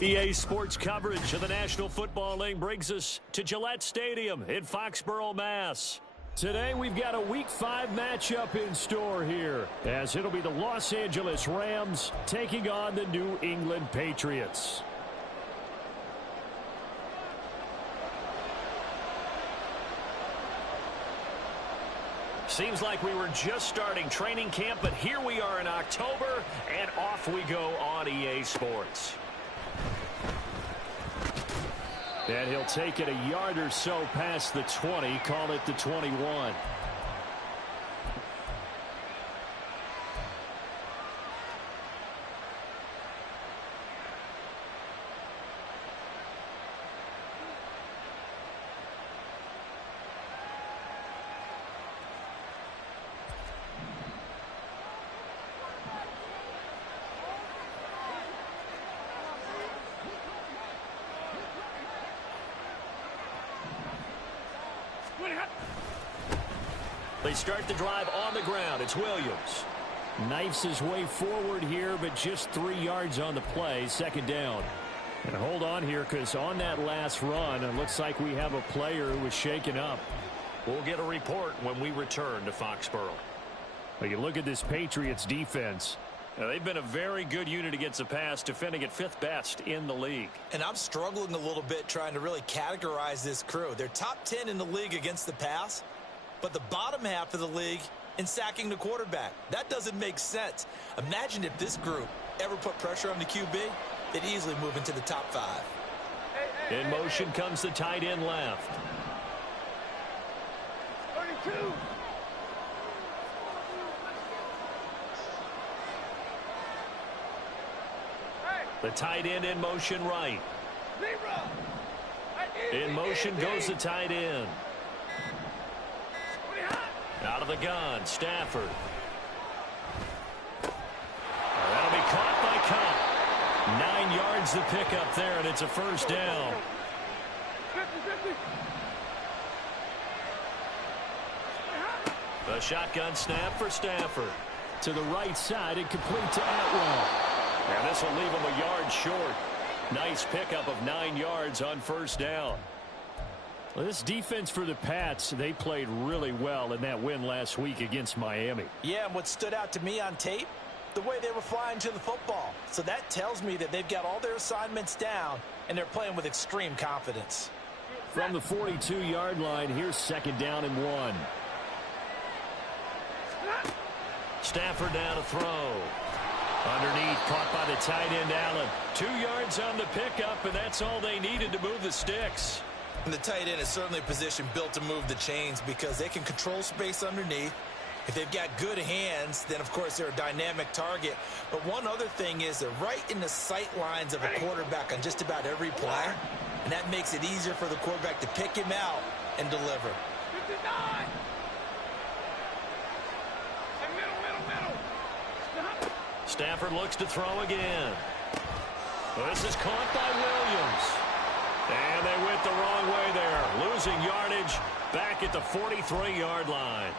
EA Sports coverage of the National Football League brings us to Gillette Stadium in Foxborough, Mass. Today we've got a Week 5 matchup in store here, as it'll be the Los Angeles Rams taking on the New England Patriots. Seems like we were just starting training camp, but here we are in October, and off we go on EA Sports. And he'll take it a yard or so past the 20, call it the 21. They start the drive on the ground. It's Williams. Knifes his way forward here, but just 3 yards on the play. Second down. And hold on here, because on that last run, it looks like we have a player who was shaken up. We'll get a report when we return to Foxborough. Well, you look at this Patriots defense. Now, they've been a very good unit against the pass, defending at 5th best in the league. And I'm struggling a little bit trying to really categorize this crew. They're top 10 in the league against the pass, but the bottom half of the league in sacking the quarterback. That doesn't make sense. Imagine if this group ever put pressure on the QB, they'd easily move into the top 5. In motion comes the tight end left. 32. The tight end in motion right. In motion goes the tight end. Out of the gun, Stafford. That'll be caught by Cup. 9 yards the pickup there, and it's a first down. The shotgun snap for Stafford. To the right side and complete to Atwell. And this will leave him a yard short. Nice pickup of 9 yards on first down. Well, this defense for the Pats, they played really well in that win last week against Miami. Yeah, and what stood out to me on tape, the way they were flying to the football. So that tells me that they've got all their assignments down, and they're playing with extreme confidence. From the 42-yard line, here's second down and 1. Stafford now to throw. Underneath, caught by the tight end, Allen. 2 yards on the pickup, and that's all they needed to move the sticks. And the tight end is certainly a position built to move the chains because they can control space underneath. If they've got good hands, then, of course, they're a dynamic target. But one other thing is they're right in the sight lines of a quarterback on just about every play, and that makes it easier for the quarterback to pick him out and deliver. 59. Stafford looks to throw again. Well, this is caught by Williams. And they went the wrong way there. Losing yardage back at the 43-yard line.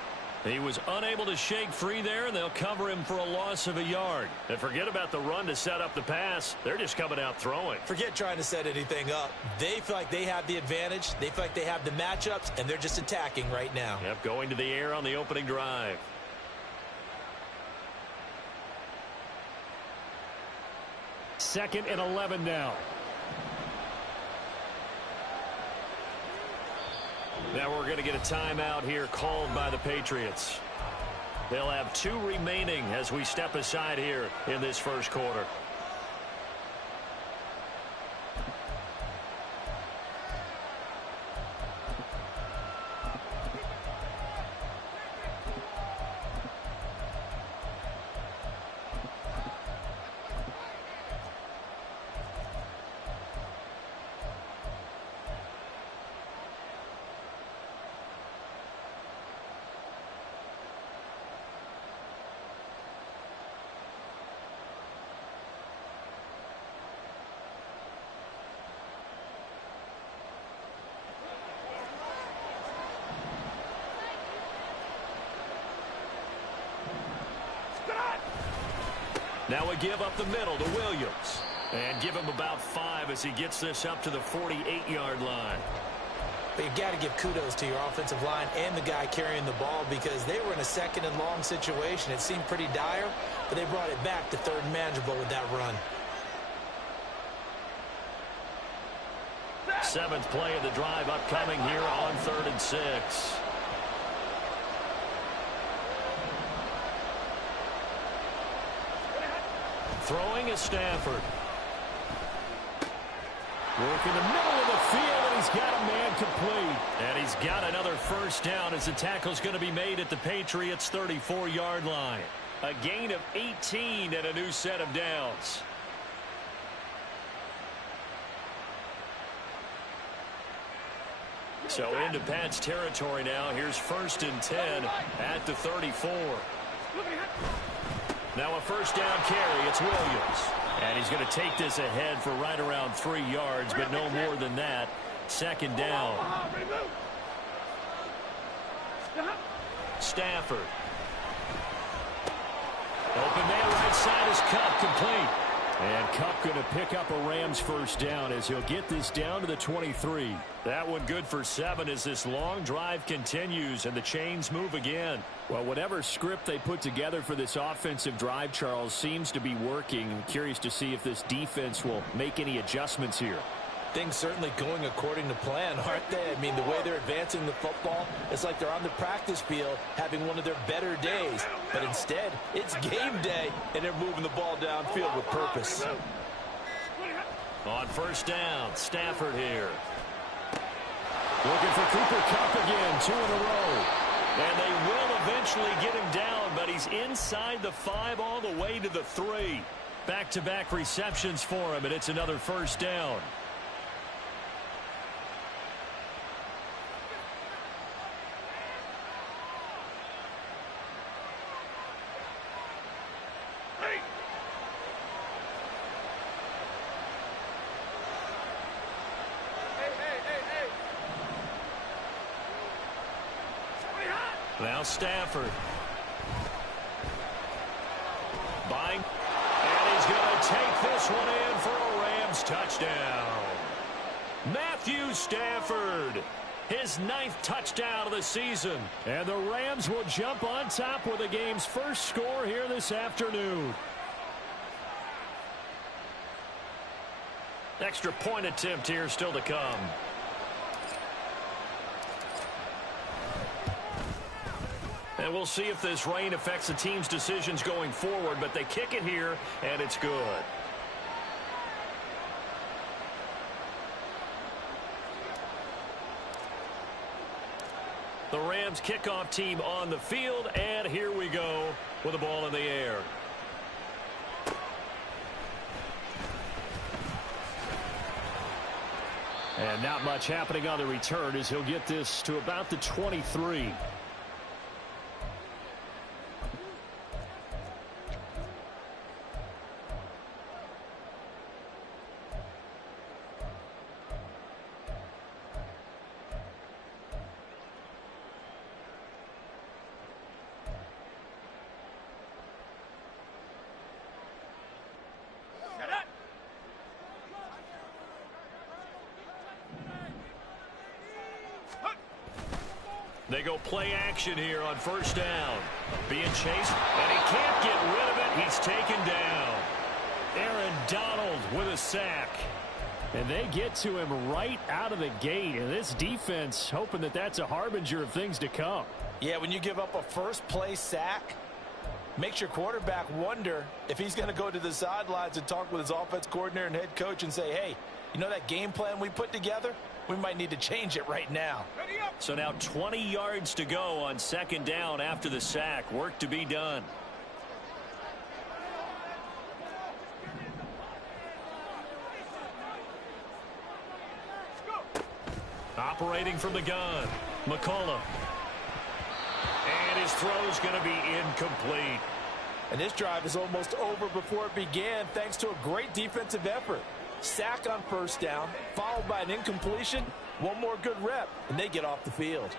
He was unable to shake free there, and they'll cover him for a loss of a yard. And forget about the run to set up the pass. They're just coming out throwing. Forget trying to set anything up. They feel like they have the advantage. They feel like they have the matchups, and they're just attacking right now. Yep, going to the air on the opening drive. Second and 11 now. Now we're going to get a timeout here called by the Patriots. They'll have 2 remaining as we step aside here in this first quarter. Now we give up the middle to Williams. And give him about 5 as he gets this up to the 48-yard line. But you've got to give kudos to your offensive line and the guy carrying the ball because they were in a second and long situation. It seemed pretty dire, but they brought it back to third and manageable with that run. 7th play of the drive upcoming here on 3rd and 6. Throwing is Stafford. Work in the middle of the field, and he's got a man complete. And he's got another first down as the tackle's going to be made at the Patriots' 34-yard line. A gain of 18 and a new set of downs. So into Pat's territory now. Here's 1st and 10 at the 34. Now a first down carry. It's Williams. And he's going to take this ahead for right around 3 yards, but no more than that. 2nd down. Stafford. Open man right side is Kupp, complete. And Kupp going to pick up a Rams first down as he'll get this down to the 23. That one good for 7 as this long drive continues and the chains move again. Well, whatever script they put together for this offensive drive, Charles, seems to be working. I'm curious to see if this defense will make any adjustments here. Things certainly going according to plan, aren't they? I mean, the way they're advancing the football, it's like they're on the practice field having one of their better days. But instead, it's game day, and they're moving the ball downfield with purpose. On first down, Stafford here. Looking for Cooper Kupp again, 2 in a row. And they will eventually get him down, but he's inside the 5 all the way to the 3. Back-to-back receptions for him, and it's another first down. Now Stafford. Buying. And he's going to take this one in for a Rams touchdown. Matthew Stafford. His 9th touchdown of the season. And the Rams will jump on top with the game's first score here this afternoon. Extra point attempt here still to come. And we'll see if this rain affects the team's decisions going forward, but they kick it here, and it's good. The Rams kickoff team on the field, and here we go with the ball in the air. And not much happening on the return as he'll get this to about the 23. They go play action here on first down. Being chased, and he can't get rid of it. He's taken down. Aaron Donald with a sack. And they get to him right out of the gate. And this defense hoping that that's a harbinger of things to come. Yeah, when you give up a first-play sack, makes your quarterback wonder if he's going to go to the sidelines and talk with his offense coordinator and head coach and say, hey, you know that game plan we put together? We might need to change it right now. So now 20 yards to go on second down after the sack. Work to be done. Operating from the gun, McCullough. And his throw's going to be incomplete. And this drive is almost over before it began thanks to a great defensive effort. Sack on first down, followed by an incompletion. One more good rep, and they get off the field.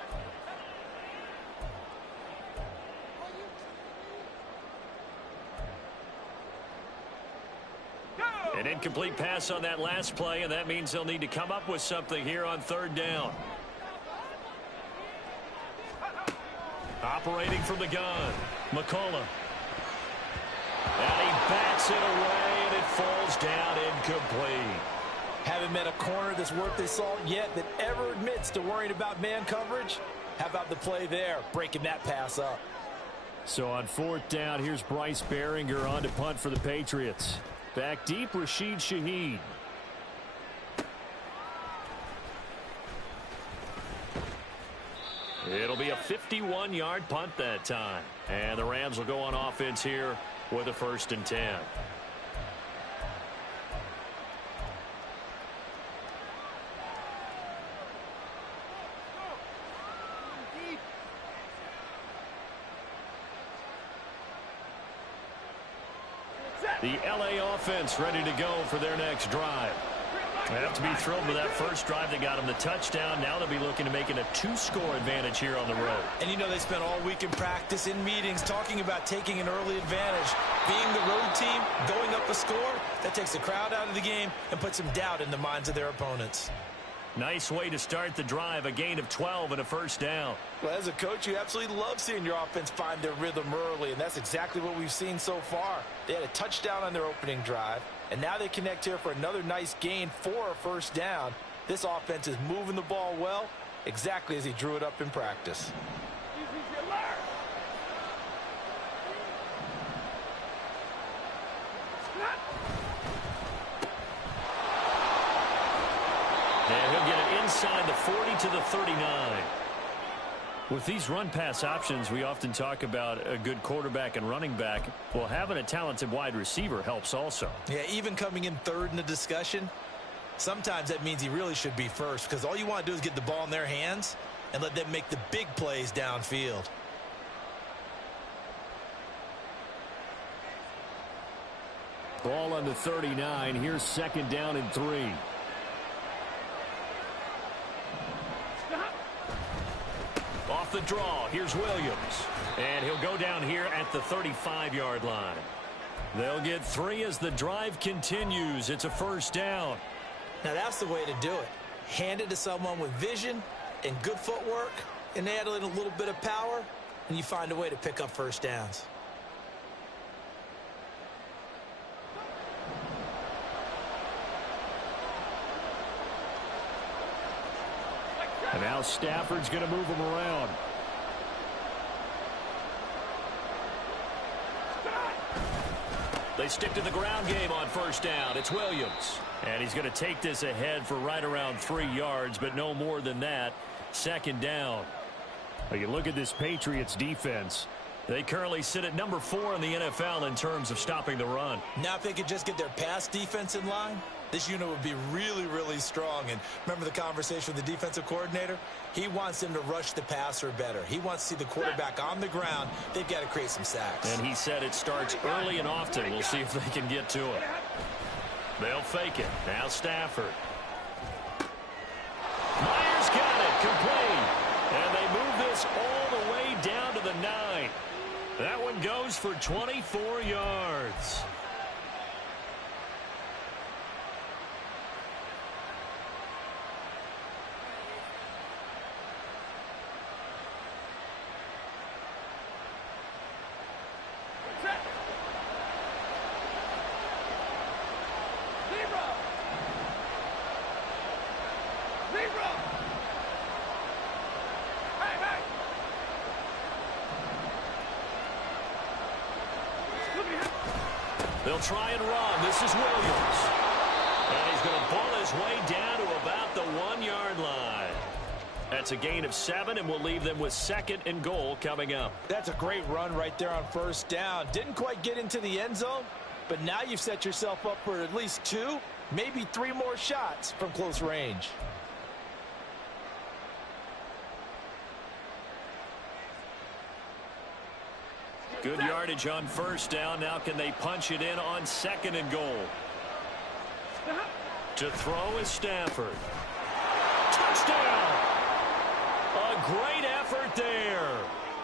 An incomplete pass on that last play, and that means they'll need to come up with something here on third down. Operating from the gun, McCullough. And he bats it away, and it falls down incomplete. Haven't met a corner that's worth his salt yet that ever admits to worrying about man coverage. How about the play there, breaking that pass up? So on fourth down, here's Bryce Behringer on to punt for the Patriots. Back deep, Rashid Shaheed. It'll be a 51-yard punt that time. And the Rams will go on offense here with a 1st and 10. The LA offense ready to go for their next drive. They have to be thrilled with that first drive that got them the touchdown. Now they'll be looking to make it a 2-score advantage here on the road. And you know they spent all week in practice, in meetings, talking about taking an early advantage. Being the road team, going up a score, that takes the crowd out of the game and puts some doubt in the minds of their opponents. Nice way to start the drive, a gain of 12 and a 1st down. Well, as a coach, you absolutely love seeing your offense find their rhythm early, and that's exactly what we've seen so far. They had a touchdown on their opening drive, and now they connect here for another nice gain for a 1st down. This offense is moving the ball well, exactly as he drew it up in practice. And he'll get it inside the 40 to the 39. With these run-pass options, we often talk about a good quarterback and running back. Well, having a talented wide receiver helps also. Yeah, even coming in third in the discussion, sometimes that means he really should be first, because all you want to do is get the ball in their hands and let them make the big plays downfield. Ball on the 39. Here's 2nd down and 3. Off the draw, here's Williams. And he'll go down here at the 35-yard line. They'll get 3 as the drive continues. It's a 1st down. Now that's the way to do it. Hand it to someone with vision and good footwork, and add in a little bit of power, and you find a way to pick up 1st downs. And now Stafford's going to move him around. They stick to the ground game on 1st down. It's Williams. And he's going to take this ahead for right around 3 yards, but no more than that. 2nd down. Well, you look at this Patriots defense. They currently sit at number 4 in the NFL in terms of stopping the run. Now if they could just get their pass defense in line, this unit would be really, really strong. And remember the conversation with the defensive coordinator? He wants them to rush the passer better. He wants to see the quarterback on the ground. They've got to create some sacks. And he said it starts early and often. We'll see if they can get to it. They'll fake it. Now Stafford. Myers got it. Complete. And they move this all the way down to the 9. That one goes for 24 yards. They'll try and run. This is Williams. And he's going to pull his way down to about the 1-yard line. That's a gain of 7, and we'll leave them with 2nd and goal coming up. That's a great run right there on 1st down. Didn't quite get into the end zone, but now you've set yourself up for at least 2, maybe 3 more shots from close range. Good yardage on 1st down. Now can they punch it in on 2nd and goal? To throw is Stafford. Touchdown! A great effort there.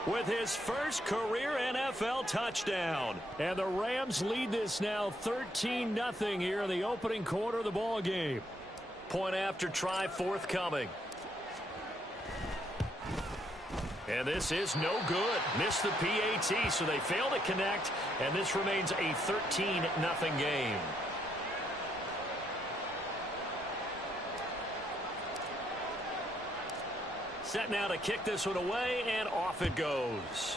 with his first career NFL touchdown. And the Rams lead this now 13-0 here in the opening quarter of the ball game. Point after try forthcoming. And this is no good. Missed the PAT, so they fail to connect, and this remains a 13-0 game. Set now to kick this one away, and off it goes.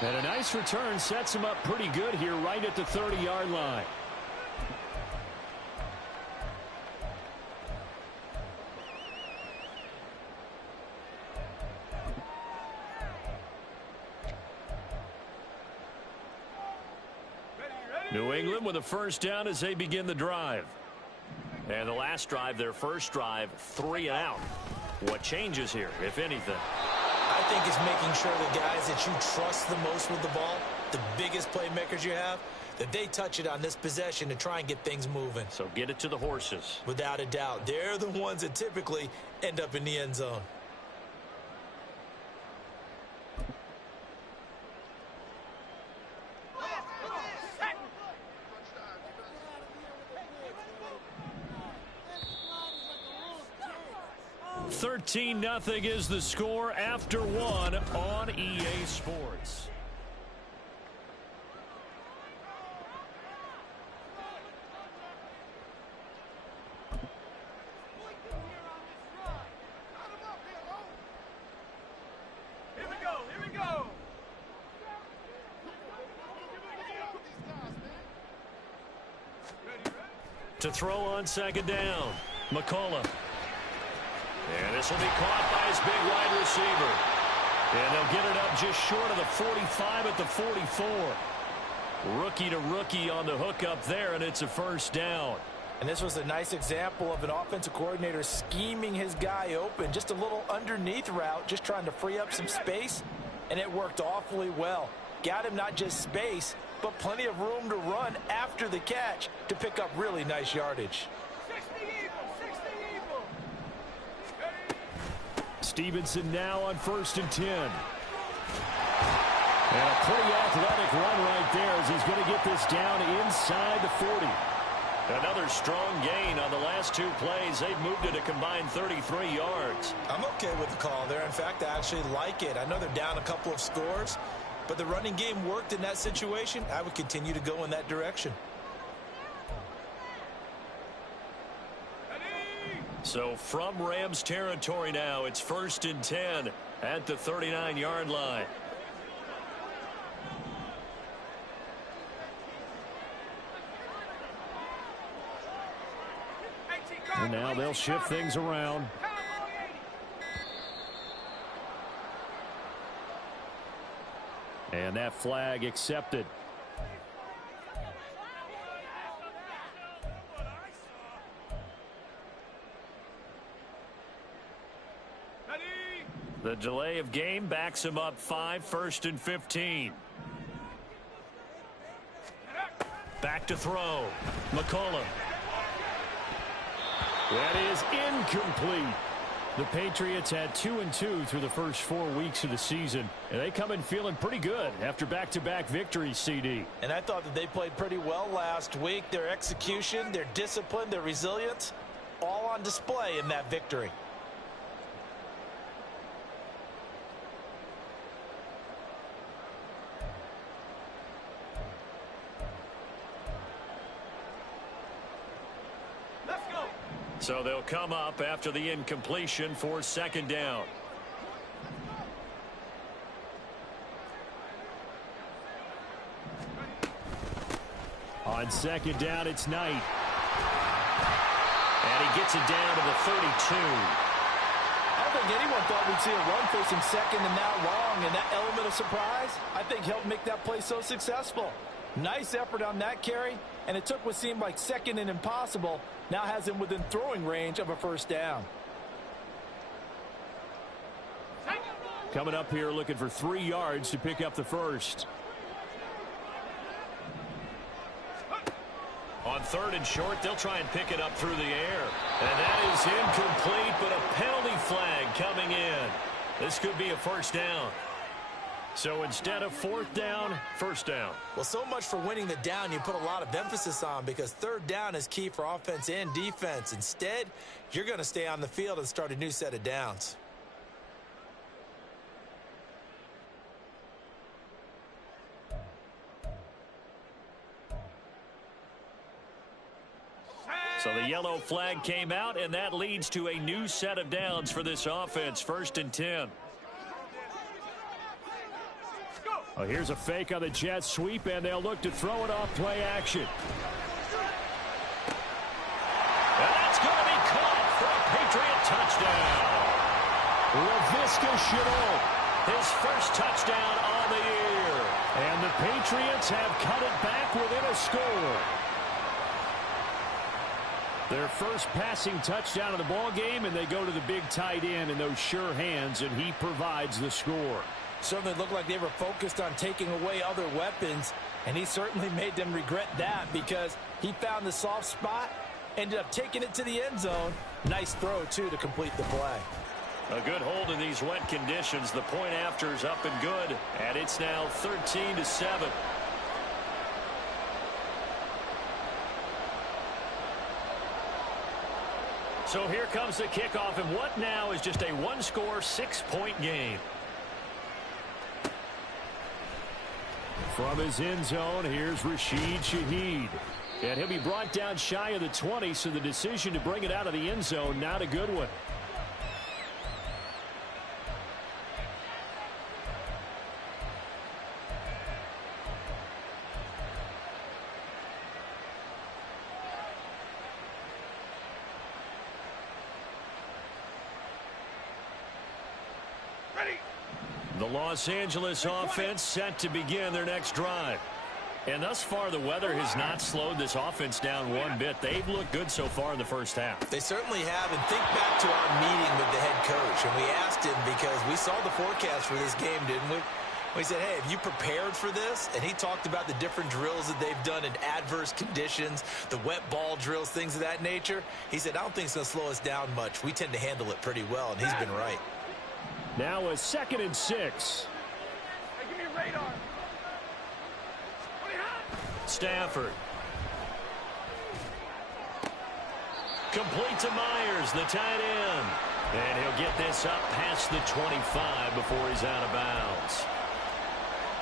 And a nice return sets him up pretty good here right at the 30-yard line. New England with a first down as they begin the drive. And the last drive, their first drive, 3 and out. What changes here, if anything? I think it's making sure the guys that you trust the most with the ball, the biggest playmakers you have, that they touch it on this possession to try and get things moving. So get it to the horses. Without a doubt. They're the ones that typically end up in the end zone. Nothing is the score after 1 on EA Sports. Here we go. To throw on second down, McCullough. And this will be caught by his big wide receiver. And they'll get it up just short of the 45 at the 44. Rookie to rookie on the hook up there, and it's a first down. And this was a nice example of an offensive coordinator scheming his guy open. Just a little underneath route, just trying to free up some space, and it worked awfully well. Got him not just space, but plenty of room to run after the catch to pick up really nice yardage. Stevenson now on 1st and 10. And a pretty athletic run right there as he's going to get this down inside the 40. Another strong gain on the last 2 plays. They've moved it a combined 33 yards. I'm okay with the call there. In fact, I actually like it. I know they're down a couple of scores, but the running game worked in that situation. I would continue to go in that direction. So from Rams territory now, it's 1st and 10 at the 39-yard line. And now they'll shift things around. And that flag accepted. The delay of game backs him up 5, 1st and 15. Back to throw. McCullough. That is incomplete. The Patriots had 2-2 through the first 4 weeks of the season, and they come in feeling pretty good after back-to-back victories, CD. And I thought that they played pretty well last week. Their execution, their discipline, their resilience, all on display in that victory. So they'll come up after the incompletion for 2nd down. On 2nd down, it's Knight. And he gets it down to the 32. I don't think anyone thought we'd see a run facing second and now long, and that element of surprise, I think, helped make that play so successful. Nice effort on that carry, and it took what seemed like second and impossible, now has him within throwing range of a first down. Coming up here looking for 3 yards to pick up the first. On 3rd and short, they'll try and pick it up through the air. And that is incomplete, but a penalty flag coming in. This could be a first down. So instead of 4th down, first down. Well, so much for winning the down you put a lot of emphasis on, because 3rd down is key for offense and defense. Instead, you're going to stay on the field and start a new set of downs. So the yellow flag came out, and that leads to a new set of downs for this offense. 1st and 10. Oh, here's a fake on the jet sweep, and they'll look to throw it off play action. And that's going to be caught for a Patriot touchdown. Laviska Shenault, his first touchdown on the year. And the Patriots have cut it back within a score. Their first passing touchdown of the ball game, and they go to the big tight end in those sure hands, and he provides the score. Certainly looked like they were focused on taking away other weapons, and he certainly made them regret that, because he found the soft spot, ended up taking it to the end zone. Nice throw, too, to complete the play. A good hold in these wet conditions. The point after is up and good, and it's now 13-7. So here comes the kickoff, and what now is just a one-score, 6-point game. From his end zone, here's Rashid Shaheed. And he'll be brought down shy of the 20, so the decision to bring it out of the end zone, not a good one. The Los Angeles offense set to begin their next drive. And thus far, the weather has not slowed this offense down one bit. They've looked good so far in the first half. They certainly have. And think back to our meeting with the head coach. And we asked him, because we saw the forecast for this game, didn't we? We said, hey, have you prepared for this? And he talked about the different drills that they've done in adverse conditions, the wet ball drills, things of that nature. He said, I don't think it's going to slow us down much. We tend to handle it pretty well, and he's been right. Now a 2nd and 6. Hey, give me a radar. Stafford. Complete to Myers, the tight end. And he'll get this up past the 25 before he's out of bounds.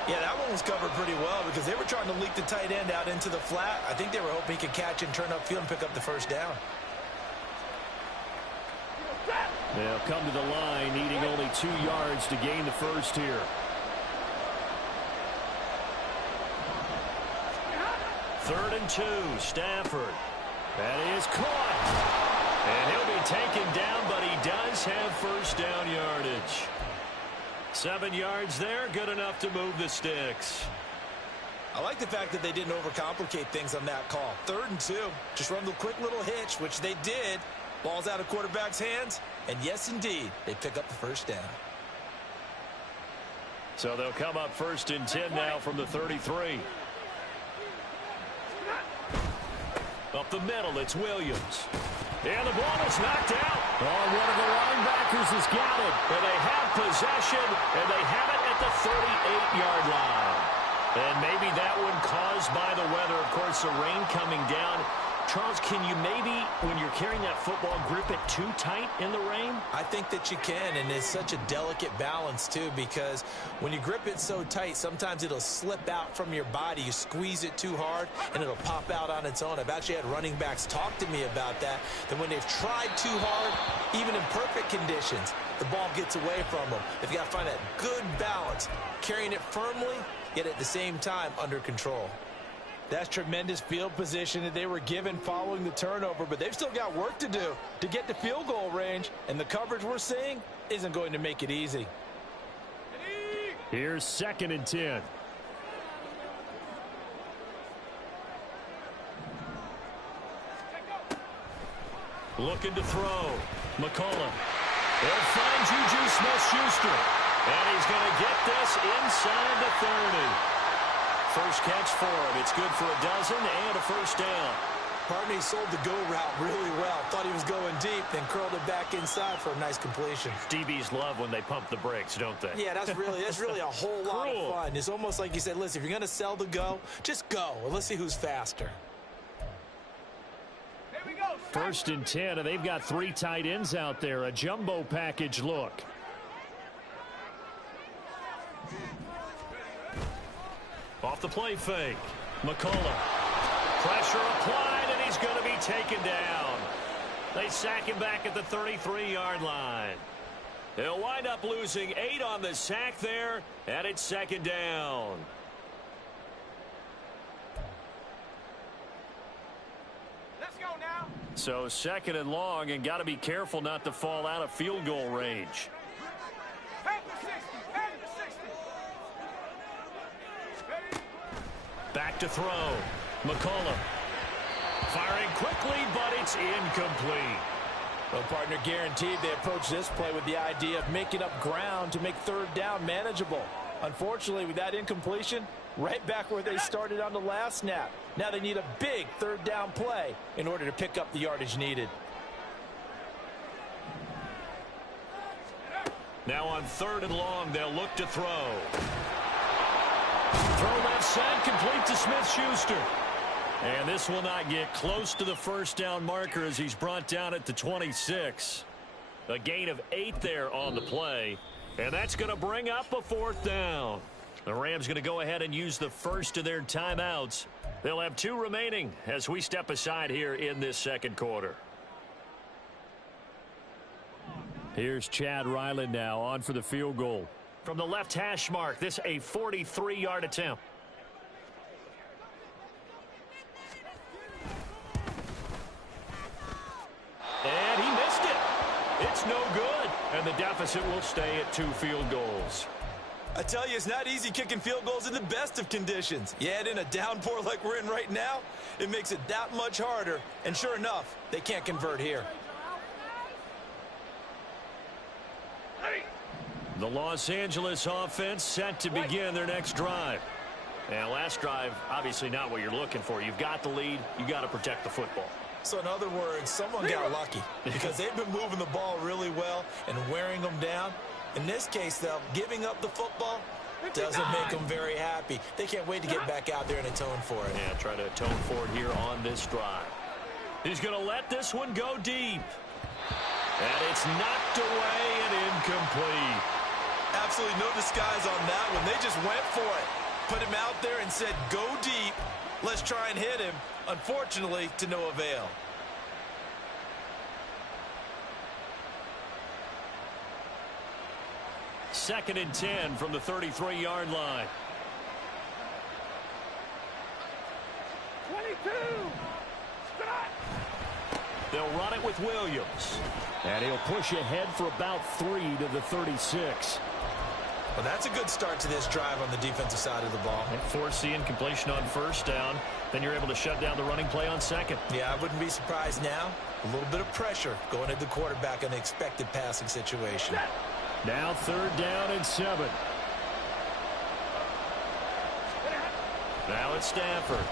Yeah, that one was covered pretty well, because they were trying to leak the tight end out into the flat. I think they were hoping he could catch and turn upfield and pick up the first down. They'll come to the line, needing only 2 yards to gain the first here. 3rd and 2, Stafford. That is caught. And he'll be taken down, but he does have first down yardage. 7 yards there, good enough to move the sticks. I like the fact that they didn't overcomplicate things on that call. 3rd and 2, just run the quick little hitch, which they did. Ball's out of quarterback's hands, and yes, indeed, they pick up the first down. So they'll come up 1st and 10 now from the 33. Up the middle, it's Williams. And the ball is knocked out. Oh, one of the linebackers has got it. And they have possession, and they have it at the 38-yard line. And maybe that one caused by the weather. Of course, the rain coming down. Charles, can you maybe, when you're carrying that football, grip it too tight in the rain? I think that you can, and it's such a delicate balance, too, because when you grip it so tight, sometimes it'll slip out from your body. You squeeze it too hard, and it'll pop out on its own. I've actually had running backs talk to me about that when they've tried too hard, even in perfect conditions, the ball gets away from them. They've got to find that good balance, carrying it firmly, yet at the same time under control. That's tremendous field position that they were given following the turnover, but they've still got work to do to get to field goal range, and the coverage we're seeing isn't going to make it easy. Here's 2nd and 10. Looking to throw. McCollum. They'll find Juju Smith-Schuster, and he's going to get this inside the 30. First catch for him. It's good for a dozen and a first down. Partner, he sold the go route really well. Thought he was going deep, then curled it back inside for a nice completion. DBs love when they pump the brakes, don't they? Yeah, that's really a whole lot of fun. It's almost like you said, listen, if you're going to sell the go, just go. And let's see who's faster. Here we go. 1st and 10, and they've got 3 tight ends out there. A jumbo package look. Off the play fake. McCullough. Pressure applied, and he's going to be taken down. They sack him back at the 33-yard line. They'll wind up losing 8 on the sack there, and it's 2nd down. Let's go now. So 2nd and long, and got to be careful not to fall out of field goal range. Head to 60. Head to 60. Ready? Back to throw. McCullough. Firing quickly, but it's incomplete. Well, partner, guaranteed they approach this play with the idea of making up ground to make 3rd down manageable. Unfortunately, with that incompletion, right back where they started on the last snap. Now they need a big 3rd down play in order to pick up the yardage needed. Now on 3rd and long, they'll look to throw. Throw left side, complete to Smith-Schuster. And this will not get close to the 1st down marker as he's brought down at the 26. A gain of 8 there on the play. And that's going to bring up a 4th down. The Rams going to go ahead and use the first of their timeouts. They'll have 2 remaining as we step aside here in this 2nd quarter. Here's Chad Ryland now on for the field goal. From the left hash mark, this a 43-yard attempt. And he missed it. It's no good. And the deficit will stay at 2 field goals. I tell you, it's not easy kicking field goals in the best of conditions. You add in a downpour like we're in right now, it makes it that much harder. And sure enough, they can't convert here. The Los Angeles offense set to begin their next drive. And last drive, obviously not what you're looking for. You've got the lead. You got to protect the football. So in other words, someone got lucky because they've been moving the ball really well and wearing them down. In this case, though, giving up the football doesn't make them very happy. They can't wait to get back out there and atone for it. Yeah, try to atone for it here on this drive. He's going to let this one go deep. And it's knocked away and incomplete. Absolutely no disguise on that one. They just went for it. Put him out there and said, go deep. Let's try and hit him. Unfortunately, to no avail. Second and 10 from the 33-yard line. 22. Stop. They'll run it with Williams. And he'll push ahead for about 3 to the 36. Well, that's a good start to this drive on the defensive side of the ball. And force the incompletion on 1st down. Then you're able to shut down the running play on 2nd. Yeah, I wouldn't be surprised now. A little bit of pressure going at the quarterback in an expected passing situation. Now 3rd down and 7. Now it's Stafford.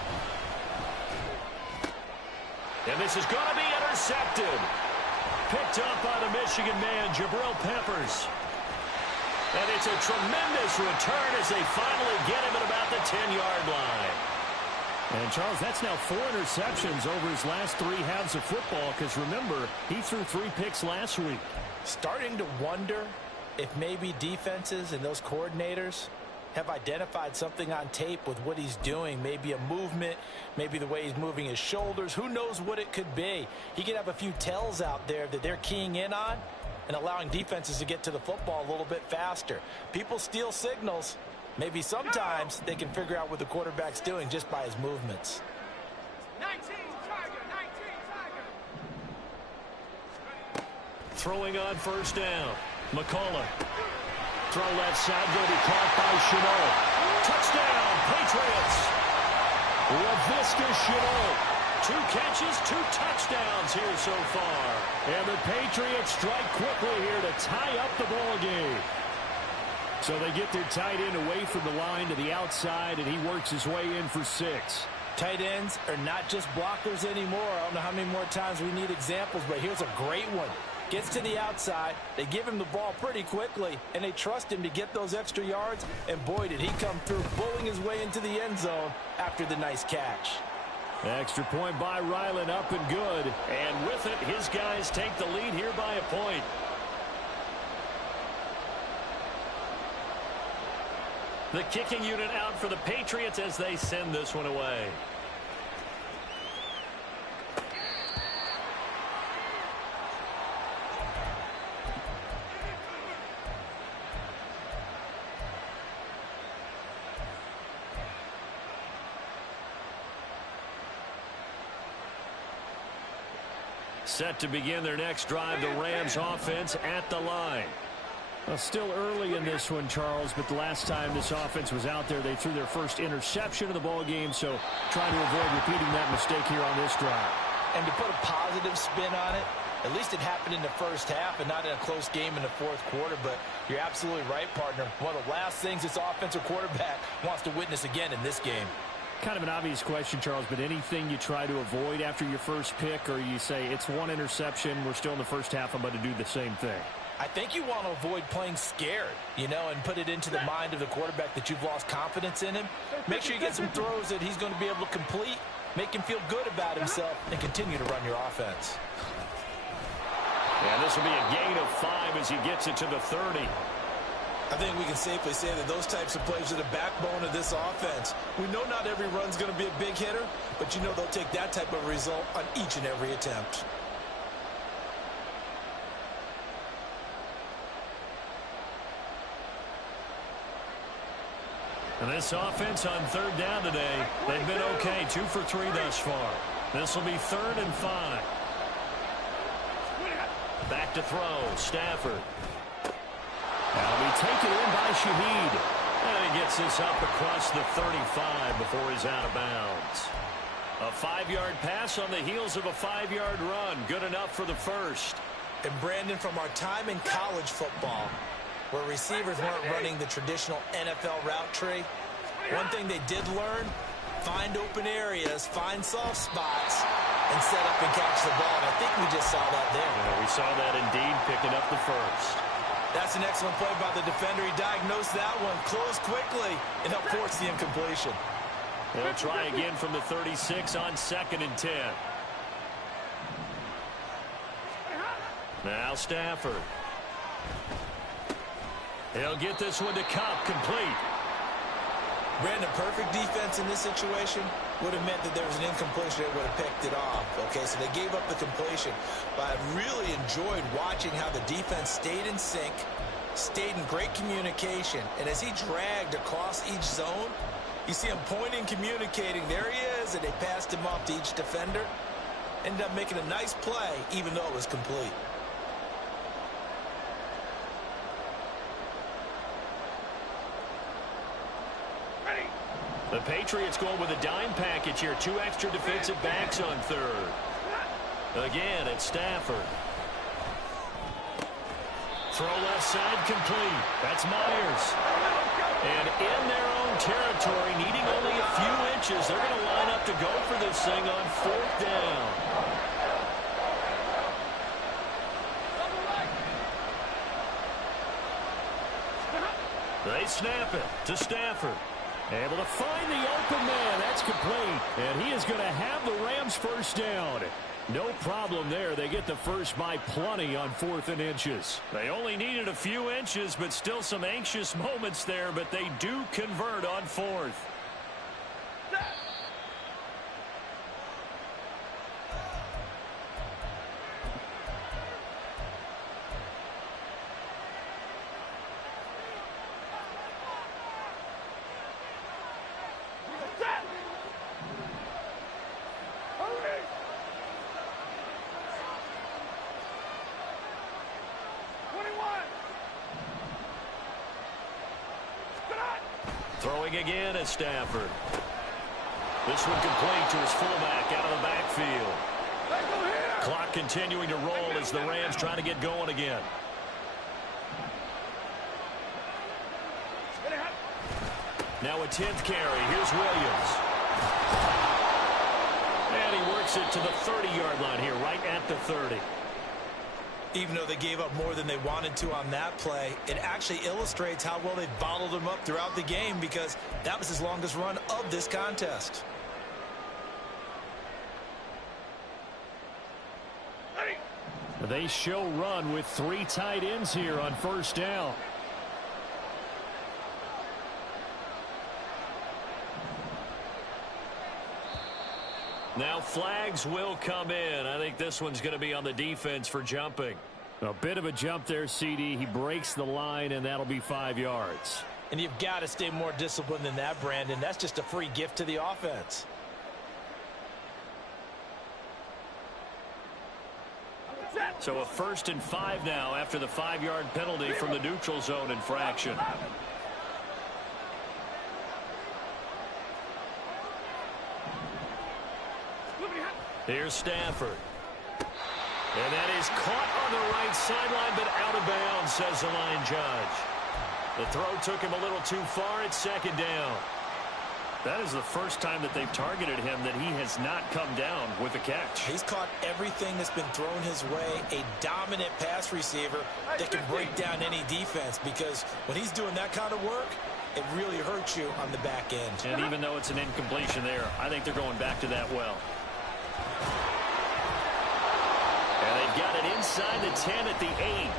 And this is going to be intercepted. Picked up by the Michigan man, Jabril Peppers. And it's a tremendous return as they finally get him at about the 10-yard line. And, Charles, that's now 4 interceptions over his last 3 halves of football because, remember, he threw 3 picks last week. Starting to wonder if maybe defenses and those coordinators have identified something on tape with what he's doing. Maybe a movement, maybe the way he's moving his shoulders. Who knows what it could be? He could have a few tells out there that they're keying in on and allowing defenses to get to the football a little bit faster. People steal signals. Maybe sometimes they can figure out what the quarterback's doing just by his movements. 19 Tiger. 19 Tiger. Throwing on 1st down. McCullough. Throw left side, going to be caught by Chenault. Touchdown, Patriots. Laviska Chenault. 2 catches, 2 touchdowns here so far. And the Patriots strike quickly here to tie up the ball game. So they get their tight end away from the line to the outside, and he works his way in for 6. Tight ends are not just blockers anymore. I don't know how many more times we need examples, but here's a great one. Gets to the outside, they give him the ball pretty quickly, and they trust him to get those extra yards, and boy, did he come through, bulling his way into the end zone after the nice catch. Extra point by Ryland, up and good. And with it, his guys take the lead here by a point. The kicking unit out for the Patriots as they send this one away. Set to begin their next drive, the Rams offense at the line. Well, still early in this one, Charles, but the last time this offense was out there, they threw their first interception of the ball game, so trying to avoid repeating that mistake here on this drive. And to put a positive spin on it, at least it happened in the first half and not in a close game in the fourth quarter, but you're absolutely right, partner. One of the last things this offensive quarterback wants to witness again in this game. Kind of an obvious question, Charles, but anything you try to avoid after your first pick, or you say it's one interception, we're still in the first half, I'm going to do the same thing? I think you want to avoid playing scared, you know, and put it into the mind of the quarterback that you've lost confidence in him. Make sure you get some throws that he's going to be able to complete, make him feel good about himself, and continue to run your offense. Yeah, this will be a gain of 5 as he gets it to the 30. I think we can safely say that those types of plays are the backbone of this offense. We know not every run's going to be a big hitter, but you know they'll take that type of result on each and every attempt. And this offense on third down today, they've been okay, 2 for 3 thus far. This will be 3rd and 5. Back to throw, Stafford. That'll be taken in by Shaheed. And he gets this up across the 35 before he's out of bounds. A 5-yard pass on the heels of a 5-yard run. Good enough for the first. And Brandon, from our time in college football, where receivers weren't running the traditional NFL route tree, one thing they did learn, find open areas, find soft spots, and set up and catch the ball. And I think we just saw that there. Yeah, we saw that indeed, picking up the first. That's an excellent play by the defender. He diagnosed that one, closed quickly, and helped force the incompletion. They'll try again from the 36 on 2nd and 10. Now Stafford. He'll get this one to Cup, complete. Brandon, perfect defense in this situation would have meant that there was an incompletion that would have picked it off. Okay, so they gave up the completion. But I really enjoyed watching how the defense stayed in sync, stayed in great communication. And as he dragged across each zone, you see him pointing, communicating. There he is, and they passed him off to each defender. Ended up making a nice play, even though it was complete. The Patriots going with a dime package here. 2 extra defensive backs on 3rd. Again, it's Stafford. Throw left side complete. That's Myers. And in their own territory, needing only a few inches, they're going to line up to go for this thing on 4th down. They snap it to Stafford. Able to find the open man. That's complete. And he is going to have the Rams first down. No problem there. They get the first by plenty on 4th and inches. They only needed a few inches, but still some anxious moments there. But they do convert on 4th. Throwing again is Stafford. This one complete to his fullback out of the backfield. Clock continuing to roll as the Rams try to get going again. Now a 10th carry. Here's Williams. And he works it to the 30-yard line here, right at the 30. Even though they gave up more than they wanted to on that play, it actually illustrates how well they bottled him up throughout the game, because that was his longest run of this contest. They show run with 3 tight ends here on first down. Now flags will come in. I think this one's going to be on the defense for jumping. A bit of a jump there, CD. He breaks the line, and that'll be 5 yards. And you've got to stay more disciplined than that, Brandon. That's just a free gift to the offense. So a 1st and 5 now after the 5-yard penalty from the neutral zone infraction. Here's Stafford. And that is caught on the right sideline, but out of bounds, says the line judge. The throw took him a little too far at 2nd down. That is the first time that they've targeted him that he has not come down with a catch. He's caught everything that's been thrown his way. A dominant pass receiver that can break down any defense, because when he's doing that kind of work, it really hurts you on the back end. And even though it's an incompletion there, I think they're going back to that well. And they've got it inside the 10 at the 8.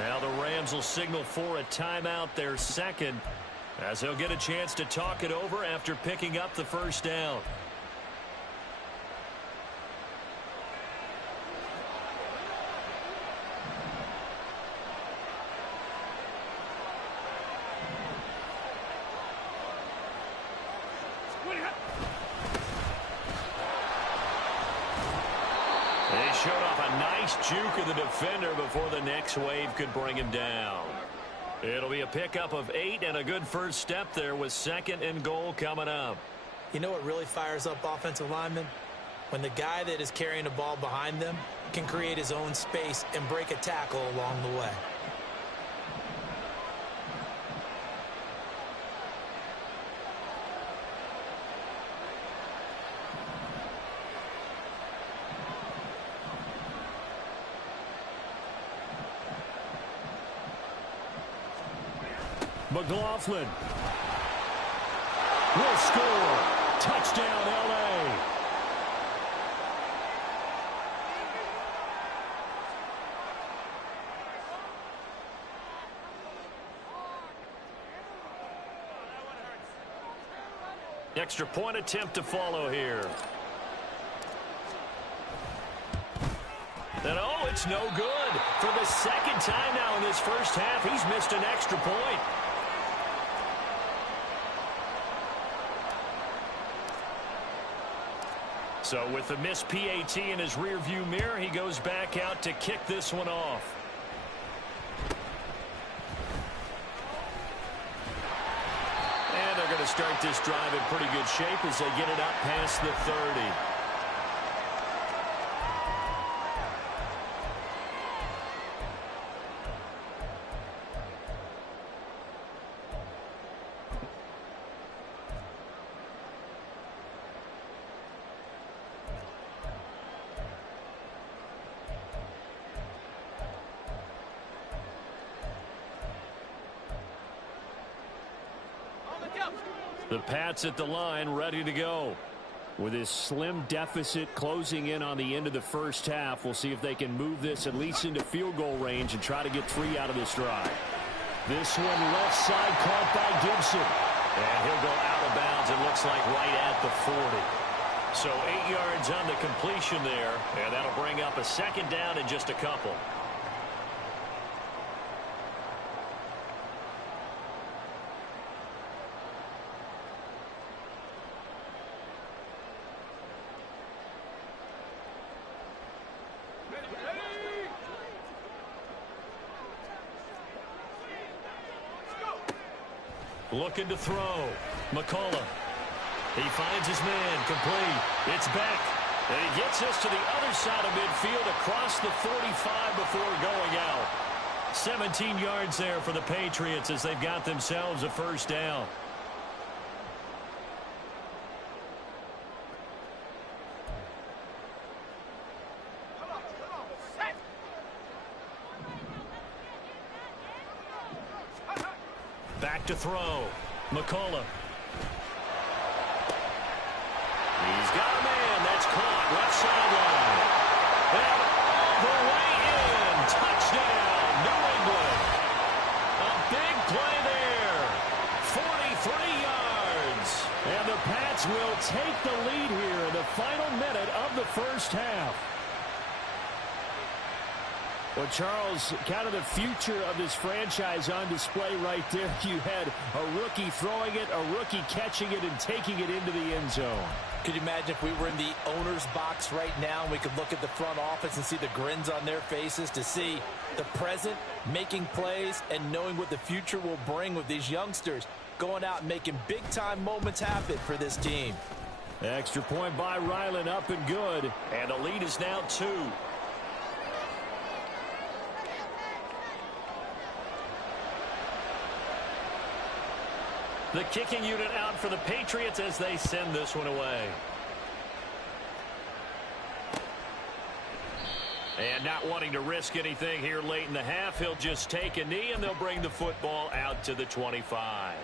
Now the Rams will signal for a timeout, their second, as they'll get a chance to talk it over after picking up the first down. They showed off a nice juke of the defender before the next wave could bring him down. It'll be a pickup of 8 and a good first step there with 2nd and goal coming up. You know what really fires up offensive linemen? When the guy that is carrying the ball behind them can create his own space and break a tackle along the way. McLaughlin will score. Touchdown, L.A. Extra point attempt to follow here. And oh, it's no good. For the 2nd time now in this first half, he's missed an extra point. So with the missed PAT in his rearview mirror, he goes back out to kick this one off. And they're going to start this drive in pretty good shape as they get it up past the 30. The Pats at the line, ready to go. With his slim deficit closing in on the end of the first half, we'll see if they can move this at least into field goal range and try to get 3 out of this drive. This one left side caught by Gibson. And he'll go out of bounds, it looks like right at the 40. So 8 yards on the completion there, and that'll bring up a 2nd down in just a couple. Looking to throw. McCullough. He finds his man. Complete. It's back. And he gets this to the other side of midfield across the 45 before going out. 17 yards there for the Patriots as they've got themselves a first down. back to throw. McCullough. He's got a man. That's caught. Left sideline. And all the way in. Touchdown, New England. A big play there. 43 yards. And the Pats will take the lead here in the final minute of the first half. Well, Charles, kind of the future of this franchise on display right there. You had a rookie throwing it, a rookie catching it, and taking it into the end zone. Could you imagine if we were in the owner's box right now and we could look at the front office and see the grins on their faces, to see the present making plays and knowing what the future will bring with these youngsters going out and making big-time moments happen for this team. Extra point by Ryland, up and good. And the lead is now 2. The kicking unit out for the Patriots as they send this one away. And not wanting to risk anything here late in the half, he'll just take a knee and they'll bring the football out to the 25.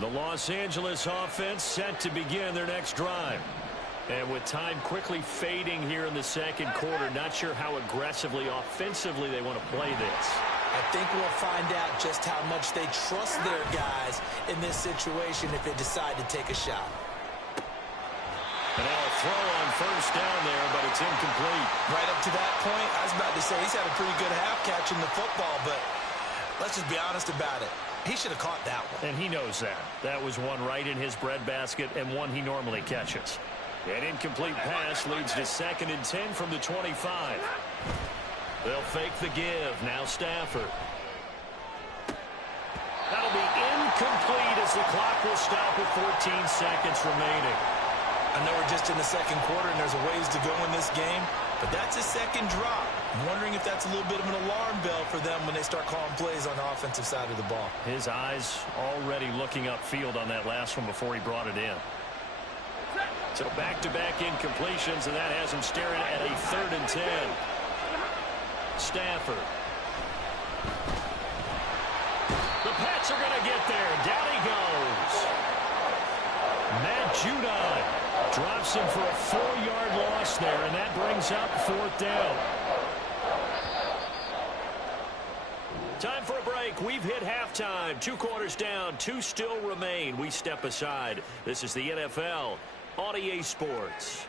The Los Angeles offense set to begin their next drive. And with time quickly fading here in the second quarter, not sure how aggressively, offensively they want to play this. I think we'll find out just how much they trust their guys in this situation if they decide to take a shot. And now a throw on first down there, but it's incomplete. Right up to that point, I was about to say he's had a pretty good half catching the football, but let's just be honest about it. He should have caught that one. And he knows that. That was one right in his breadbasket and one he normally catches. An incomplete pass leads to 2nd and 10 from the 25. They'll fake the give. Now Stafford. That'll be incomplete as the clock will stop with 14 seconds remaining. I know we're just in the second quarter and there's a ways to go in this game, but that's a second drop. I'm wondering if that's a little bit of an alarm bell for them when they start calling plays on the offensive side of the ball. His eyes already looking upfield on that last one before he brought it in. So back-to-back incompletions, and that has him staring at a 3rd and 10. Stafford. The Pats are going to get there. Down he goes. Matt Judon drops him for a 4-yard loss there, and that brings up 4th down. Time for a break. We've hit halftime. 2 quarters down. 2 still remain. We step aside. This is the NFL on EA Sports.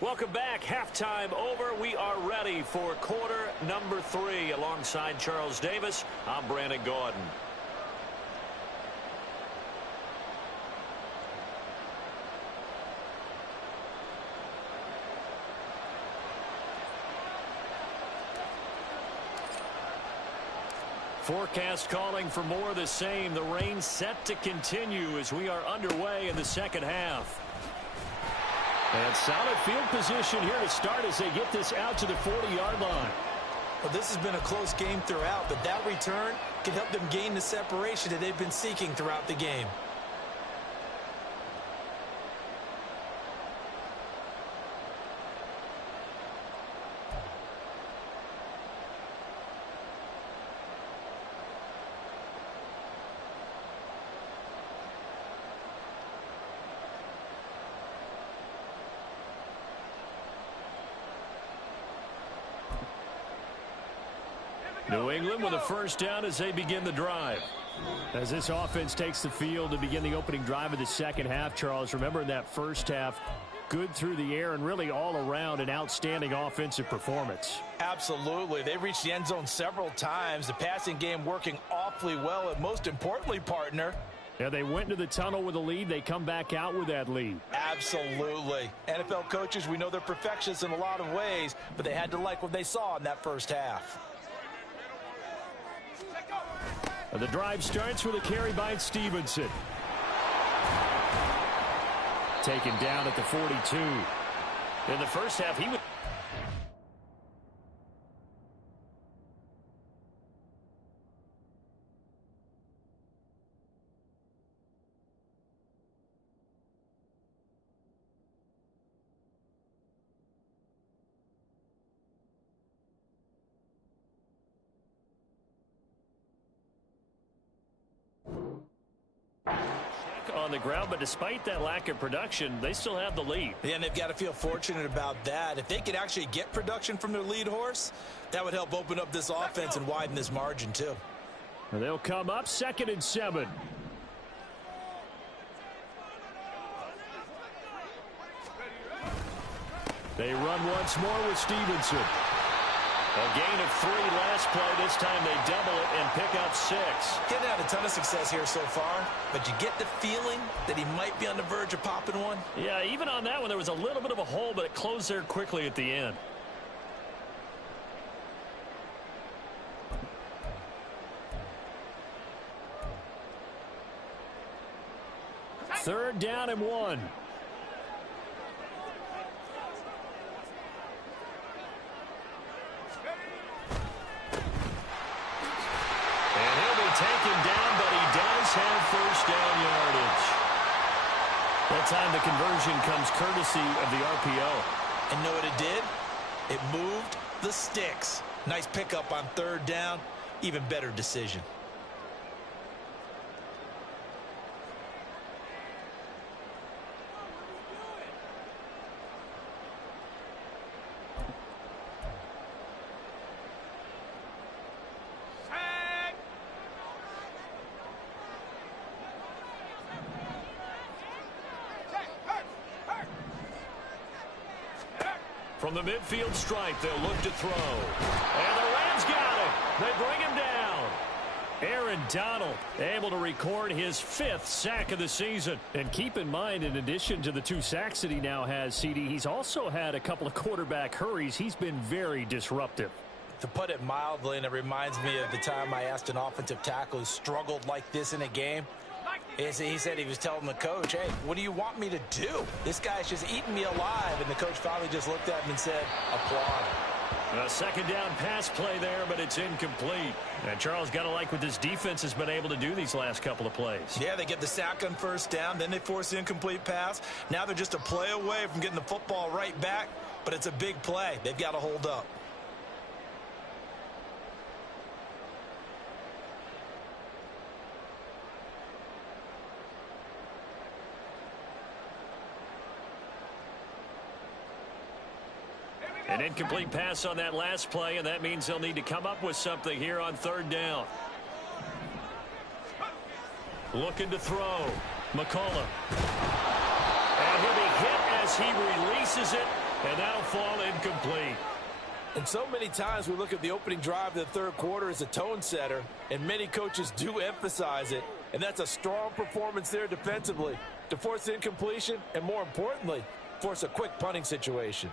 Welcome back. Halftime over. We are ready for quarter number 3. Alongside Charles Davis, I'm Brandon Gordon. Forecast calling for more of the same. The rain set to continue as we are underway in the second half. And solid field position here to start as they get this out to the 40-yard line. Well, this has been a close game throughout, but that return can help them gain the separation that they've been seeking throughout the game. New England with a first down as they begin the drive. As this offense takes the field to begin the opening drive of the second half, Charles, remember in that first half, good through the air and really all around an outstanding offensive performance. Absolutely. They reached the end zone several times. The passing game working awfully well, and most importantly, partner, Yeah, they went into the tunnel with a lead. They come back out with that lead. Absolutely. NFL coaches, we know they're perfectionists in a lot of ways, but they had to like what they saw in that first half. The drive starts with a carry by Stevenson. Taken down at the 42. In the first half, he would... on the ground, but despite that lack of production, they still have the lead. Yeah, and they've got to feel fortunate about that. If they could actually get production from their lead horse, that would help open up this offense and widen this margin too. They'll come up 2nd and 7. They run once more with Stevenson. A gain of 3 last play. This time they double it and pick up 6. Getting had a ton of success here so far, but you get the feeling that he might be on the verge of popping one. Yeah, even on that one, there was a little bit of a hole, but it closed there quickly at the end. Third down and 1. Taken down, but he does have first down yardage. That time the conversion comes courtesy of the RPO. And know what it did? It moved the sticks. Nice pickup on 3rd down. Even better decision. From the midfield stripe, they'll look to throw. And the Rams got it. They bring him down. Aaron Donald able to record his 5th sack of the season. And keep in mind, in addition to the 2 sacks that he now has, CD, he's also had a couple of quarterback hurries. He's been very disruptive. To put it mildly, and it reminds me of the time I asked an offensive tackle who struggled like this in a game. He said he was telling the coach, hey, what do you want me to do? This guy's just eating me alive. And the coach finally just looked at him and said, applaud. A 2nd down pass play there, but it's incomplete. And Charles, got to like what this defense has been able to do these last couple of plays. Yeah, they get the sack on 1st down, then they force the incomplete pass. Now they're just a play away from getting the football right back, but it's a big play. They've got to hold up. An incomplete pass on that last play, and that means they'll need to come up with something here on 3rd down. Looking to throw. McCullough. And he'll be hit as he releases it, and that'll fall incomplete. And so many times we look at the opening drive of the 3rd quarter as a tone setter, and many coaches do emphasize it. And that's a strong performance there defensively to force incompletion and, more importantly, force a quick punting situation.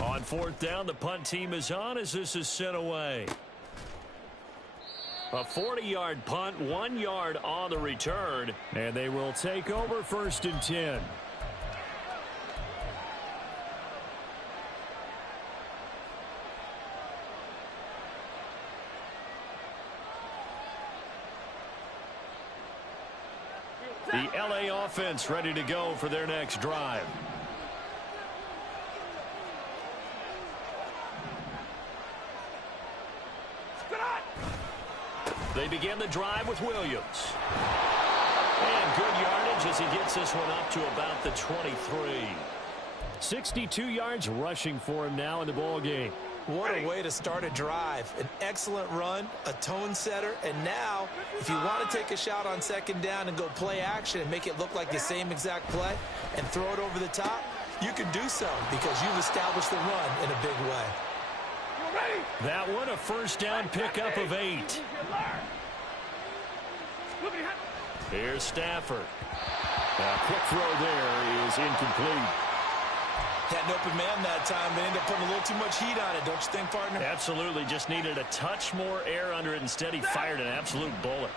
On 4th down, the punt team is on as this is sent away. A 40-yard punt, 1 yard on the return, and they will take over 1st and 10. The LA offense ready to go for their next drive. They begin the drive with Williams. And good yardage as he gets this one up to about the 23. 62 yards rushing for him now in the ball game. What a way to start a drive. An excellent run, a tone setter, and now if you want to take a shot on 2nd down and go play action and make it look like the same exact play and throw it over the top, you can do so because you've established the run in a big way. You ready? That one, a first down pickup of 8. Here's Stafford. A quick throw there is incomplete. Had an open man that time, but ended up putting a little too much heat on it, don't you think, partner? Absolutely. Just needed a touch more air under it. Instead, he fired an absolute bullet.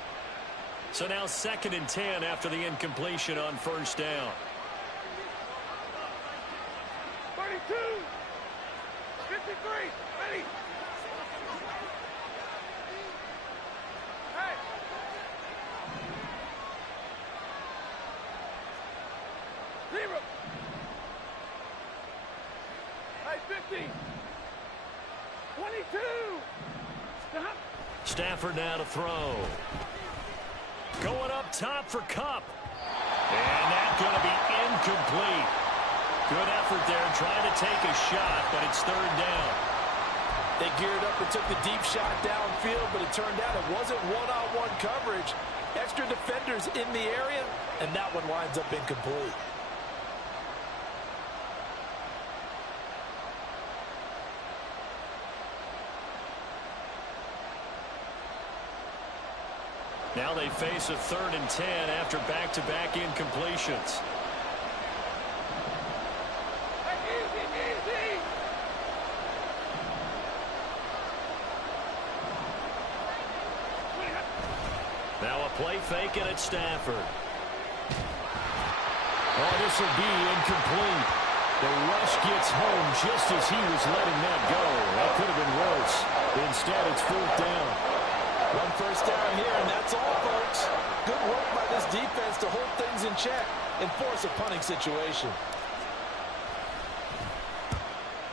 So now 2nd and 10 after the incompletion on first down. 32, 53, ready. Hey. Zero. Hey, 50. 22. Stop. Stafford now to throw. Going up top for Kupp. And that's going to be incomplete. Good effort there trying to take a shot, but it's 3rd down. They geared up and took the deep shot downfield, but it turned out it wasn't one-on-one coverage. Extra defenders in the area, and that one winds up incomplete. Now they face a 3rd and 10 after back-to-back incompletions. Easy. Now a play fake, and it's Stafford. Oh, this will be incomplete. The rush gets home just as he was letting that go. That could have been worse. Instead, it's 4th down. One first down here, and that's all, folks. Good work by this defense to hold things in check and force a punting situation.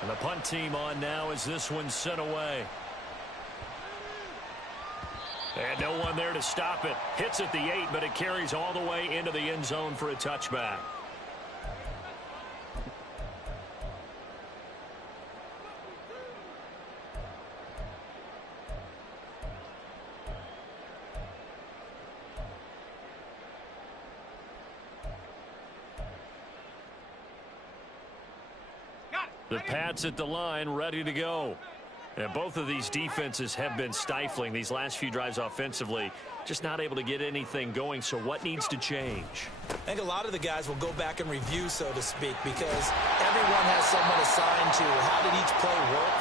And the punt team on now as this one's sent away. And no one there to stop it. Hits at the 8, but it carries all the way into the end zone for a touchback. The Pats at the line, ready to go. And both of these defenses have been stifling these last few drives offensively. Just not able to get anything going, so what needs to change? I think a lot of the guys will go back and review, so to speak, because everyone has someone assigned to how did each play work.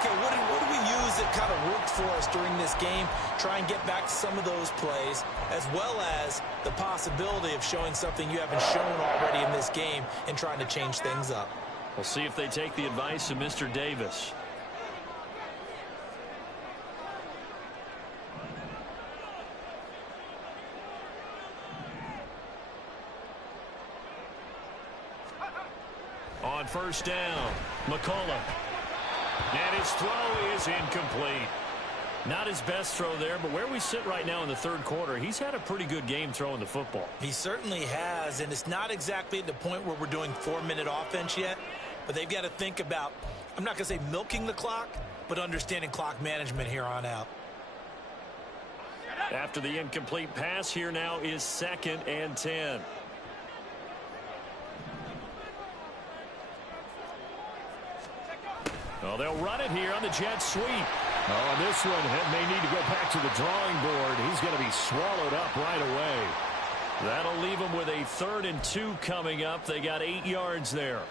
Okay, what did we use that kind of worked for us during this game? Try and get back to some of those plays, as well as the possibility of showing something you haven't shown already in this game and trying to change things up. We'll see if they take the advice of Mr. Davis. On first down, McCullough. And his throw is incomplete. Not his best throw there, but where we sit right now in the 3rd quarter, he's had a pretty good game throwing the football. He certainly has, and it's not exactly at the point where we're doing 4-minute offense yet, but they've got to think about, I'm not going to say milking the clock, but understanding clock management here on out. After the incomplete pass, here now is 2nd and 10. Oh, they'll run it here on the jet sweep. Oh, and this one may need to go back to the drawing board. He's going to be swallowed up right away. That'll leave him with a 3rd and 2 coming up. They got 8 yards there.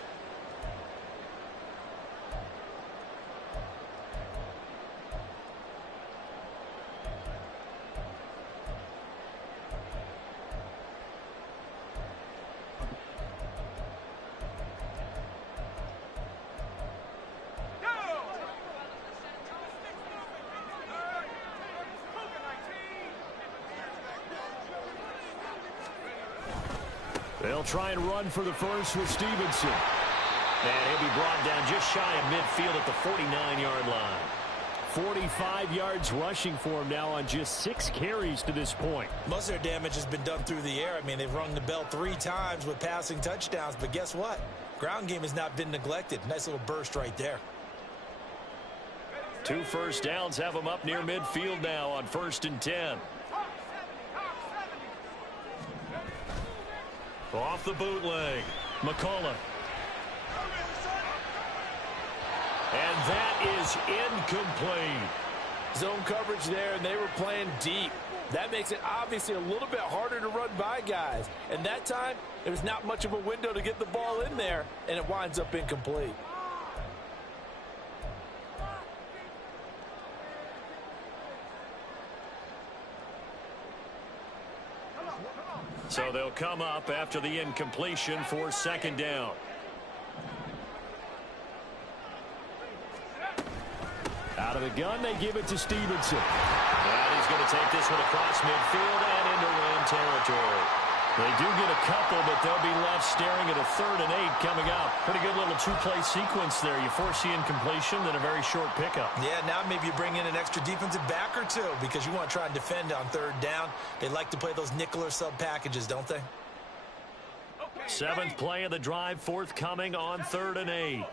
They'll try and run for the first with Stevenson. And he'll be brought down just shy of midfield at the 49-yard line. 45 yards rushing for him now on just 6 carries to this point. Most of their damage has been done through the air. I mean, they've rung the bell 3 times with passing touchdowns, but guess what? Ground game has not been neglected. Nice little burst right there. 2 first downs have them up near midfield now on 1st and 10. Off the bootleg, McCullough. And that is incomplete. Zone coverage there, and they were playing deep. That makes it obviously a little bit harder to run by guys. And that time, there's not much of a window to get the ball in there, and it winds up incomplete. So they'll come up after the incompletion for second down. Out of the gun, they give it to Stevenson. And he's going to take this one across midfield and into Ram territory. They do get a couple, but they'll be left staring at a 3rd and 8 coming up. Pretty good little two-play sequence there. You force the incompletion, then a very short pickup. Yeah, now maybe you bring in an extra defensive back or two because you want to try and defend on 3rd down. They like to play those nickel or sub packages, don't they? 7th play of the drive, forthcoming on 3rd and 8.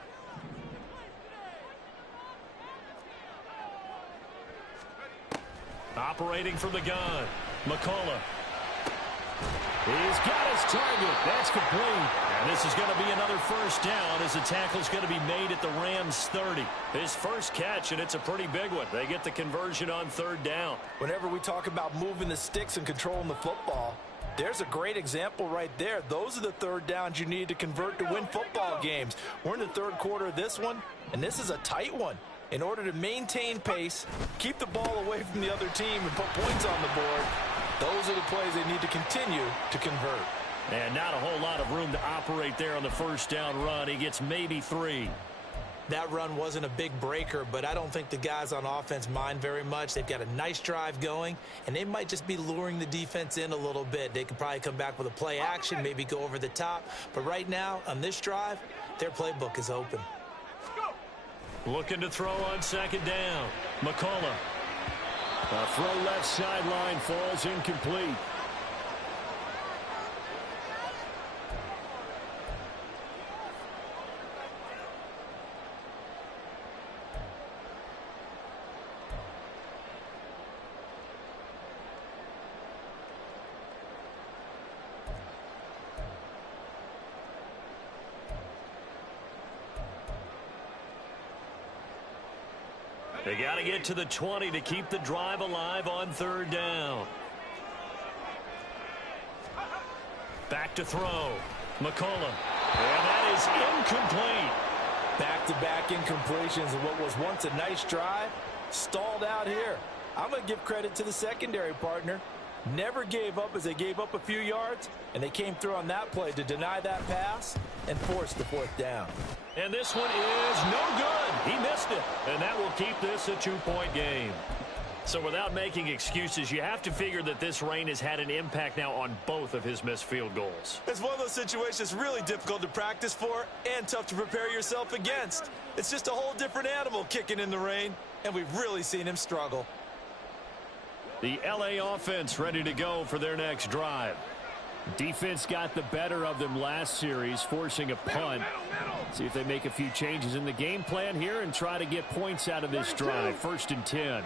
Operating from the gun, McCullough. He's got his target. That's complete. And this is going to be another first down as the tackle's going to be made at the Rams' 30. His first catch, and it's a pretty big one. They get the conversion on 3rd down. Whenever we talk about moving the sticks and controlling the football, there's a great example right there. Those are the 3rd downs you need to convert to win football games. We're in the 3rd quarter of this one, and this is a tight one. In order to maintain pace, keep the ball away from the other team, and put points on the board, those are the plays they need to continue to convert. And not a whole lot of room to operate there on the first down run. He gets maybe 3. That run wasn't a big breaker, but I don't think the guys on offense mind very much. They've got a nice drive going, and they might just be luring the defense in a little bit. They could probably come back with a play action, maybe go over the top. But right now, on this drive, their playbook is open. Looking to throw on 2nd down. McCullough. A throw left sideline falls incomplete. They got to get to the 20 to keep the drive alive on 3rd down. Back to throw. McCullough. And that is incomplete. Back-to-back incompletions of what was once a nice drive, stalled out here. I'm going to give credit to the secondary partner. Never gave up as they gave up a few yards, and they came through on that play to deny that pass and force the 4th down. And this one is no good. He missed it. And that will keep this a 2-point game. So without making excuses, you have to figure that this rain has had an impact now on both of his missed field goals. It's one of those situations really difficult to practice for and tough to prepare yourself against. It's just a whole different animal kicking in the rain, and we've really seen him struggle. The LA offense ready to go for their next drive. Defense got the better of them last series, forcing a punt. See if they make a few changes in the game plan here and try to get points out of this drive. 1st and 10.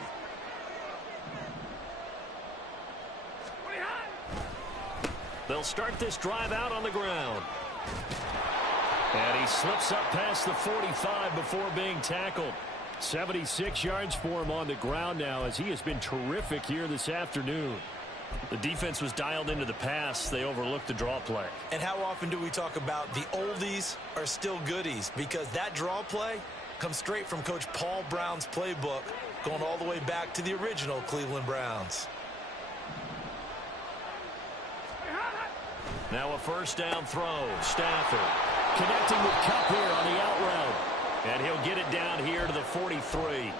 They'll start this drive out on the ground. And he slips up past the 45 before being tackled. 76 yards for him on the ground now as he has been terrific here this afternoon. The defense was dialed into the pass. They overlooked the draw play. And how often do we talk about the oldies are still goodies? Because that draw play comes straight from Coach Paul Brown's playbook, going all the way back to the original Cleveland Browns. Now a 1st down throw. Stafford connecting with Kupp here on the out route. And he'll get it down here to the 43.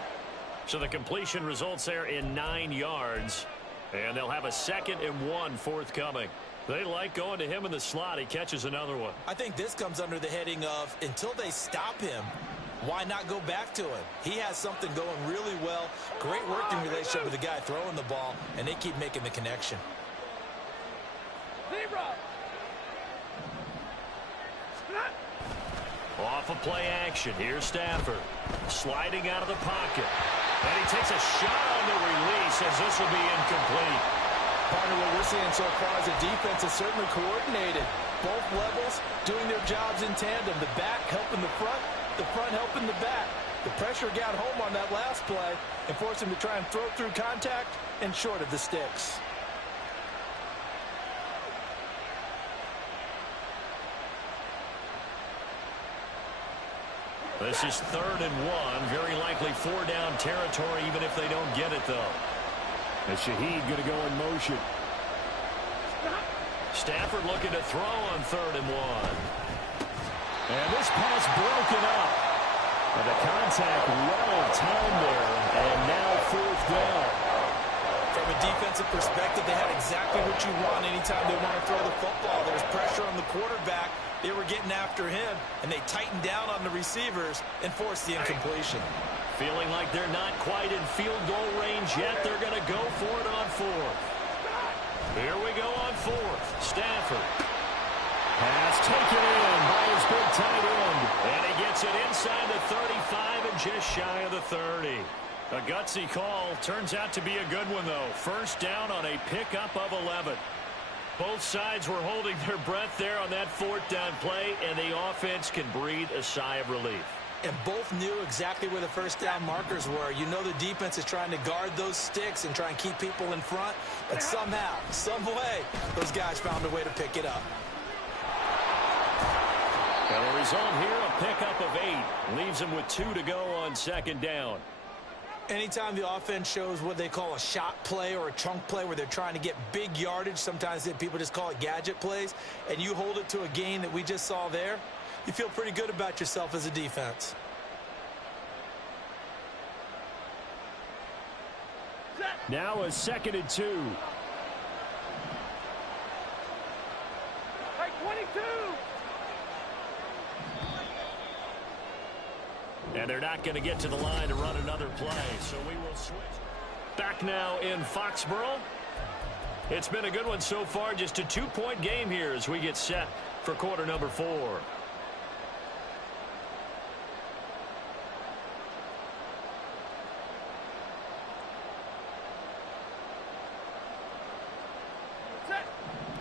So the completion results there in 9 yards. And they'll have a 2nd and 1 forthcoming. They like going to him in the slot. He catches another one. I think this comes under the heading of until they stop him, why not go back to him? He has something going really well. Great working relationship with the guy throwing the ball, and they keep making the connection. Off of play action. Here's Stafford. Sliding out of the pocket. And he takes a shot on the release as this will be incomplete. Part of what we're seeing so far as a defense is certainly coordinated. Both levels doing their jobs in tandem. The back helping the front helping the back. The pressure got home on that last play and forced him to try and throw through contact and short of the sticks. This is 3rd and 1. Very likely 4-down territory, even if they don't get it, though. And Shaheed going to go in motion. Stafford looking to throw on 3rd and 1. And this pass broken up. And the contact well timed there. And now 4th down. From a defensive perspective, they had exactly what you want anytime they want to throw the football. There's pressure on the quarterback. They were getting after him, and they tightened down on the receivers and forced the incompletion. Feeling like they're not quite in field goal range yet. They're going to go for it on 4th. Here we go on 4th. Stafford. Pass taken in by his big tight end. And he gets it inside the 35 and just shy of the 30. A gutsy call. Turns out to be a good one, though. 1st down on a pickup of 11. Both sides were holding their breath there on that 4th down play, and the offense can breathe a sigh of relief. And both knew exactly where the 1st down markers were. You know the defense is trying to guard those sticks and try and keep people in front, but somehow, some way, those guys found a way to pick it up. And the result here, a pickup of 8. Leaves them with 2 to go on 2nd down. Anytime the offense shows what they call a shot play or a chunk play where they're trying to get big yardage, sometimes people just call it gadget plays, and you hold it to a gain that we just saw there, you feel pretty good about yourself as a defense. Now a 2nd and 2. Hey, 22. And they're not going to get to the line to run another play, so we will switch. Back now in Foxborough. It's been a good one so far, just a 2-point game here as we get set for quarter number 4.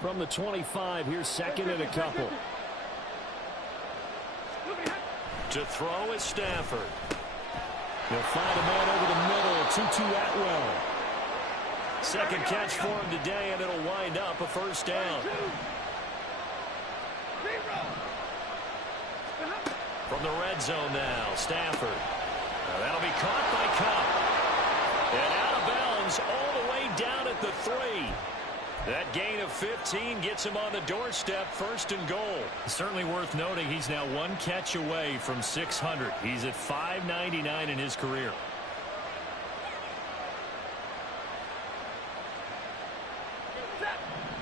From the 25, here's 2nd and a couple. To throw is Stafford. He'll find a man over the middle. Tutu Atwell. 2nd catch for him today, and it'll wind up a 1st down. From the red zone now, Stafford. That'll be caught by Cup. And out of bounds all the way down at the 3. That gain of 15 gets him on the doorstep, 1st and goal. Certainly worth noting he's now 1 catch away from 600. He's at 599 in his career.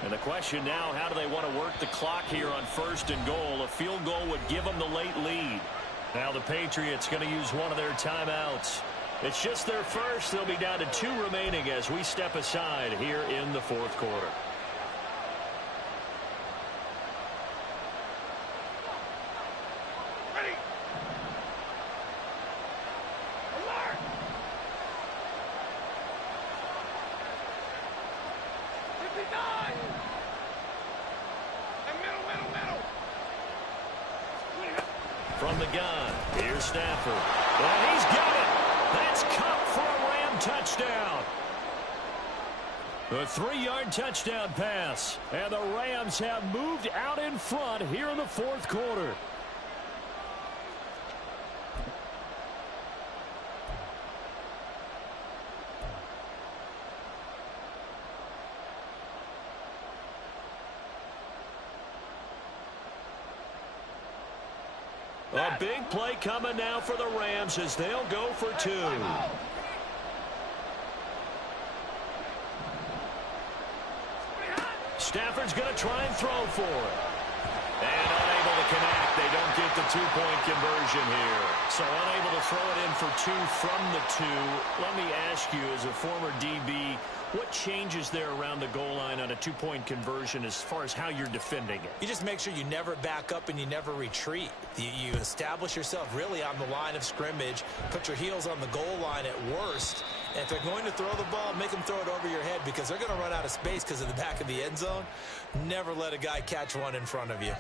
And the question now, how do they want to work the clock here on 1st and goal? A field goal would give them the late lead. Now the Patriots going to use one of their timeouts. It's just their first. They'll be down to 2 remaining as we step aside here in the 4th quarter. Ready. Alert. 59. And middle. From the gun, here's Stafford. And he's got it. That's Cup for a Ram touchdown. A 3-yard touchdown pass. And the Rams have moved out in front here in the 4th quarter. A big play coming now for the Rams as they'll go for 2. Stafford's going to try and throw for it. And unable to connect. They don't get the 2-point conversion here. So unable to throw it in for 2 from the 2. Let me ask you, as a former DB, what changes there around the goal line on a 2-point conversion as far as how you're defending it? You just make sure you never back up and you never retreat. You establish yourself really on the line of scrimmage, put your heels on the goal line at worst. And if they're going to throw the ball, make them throw it over your head because they're going to run out of space because of the back of the end zone. Never let a guy catch one in front of you.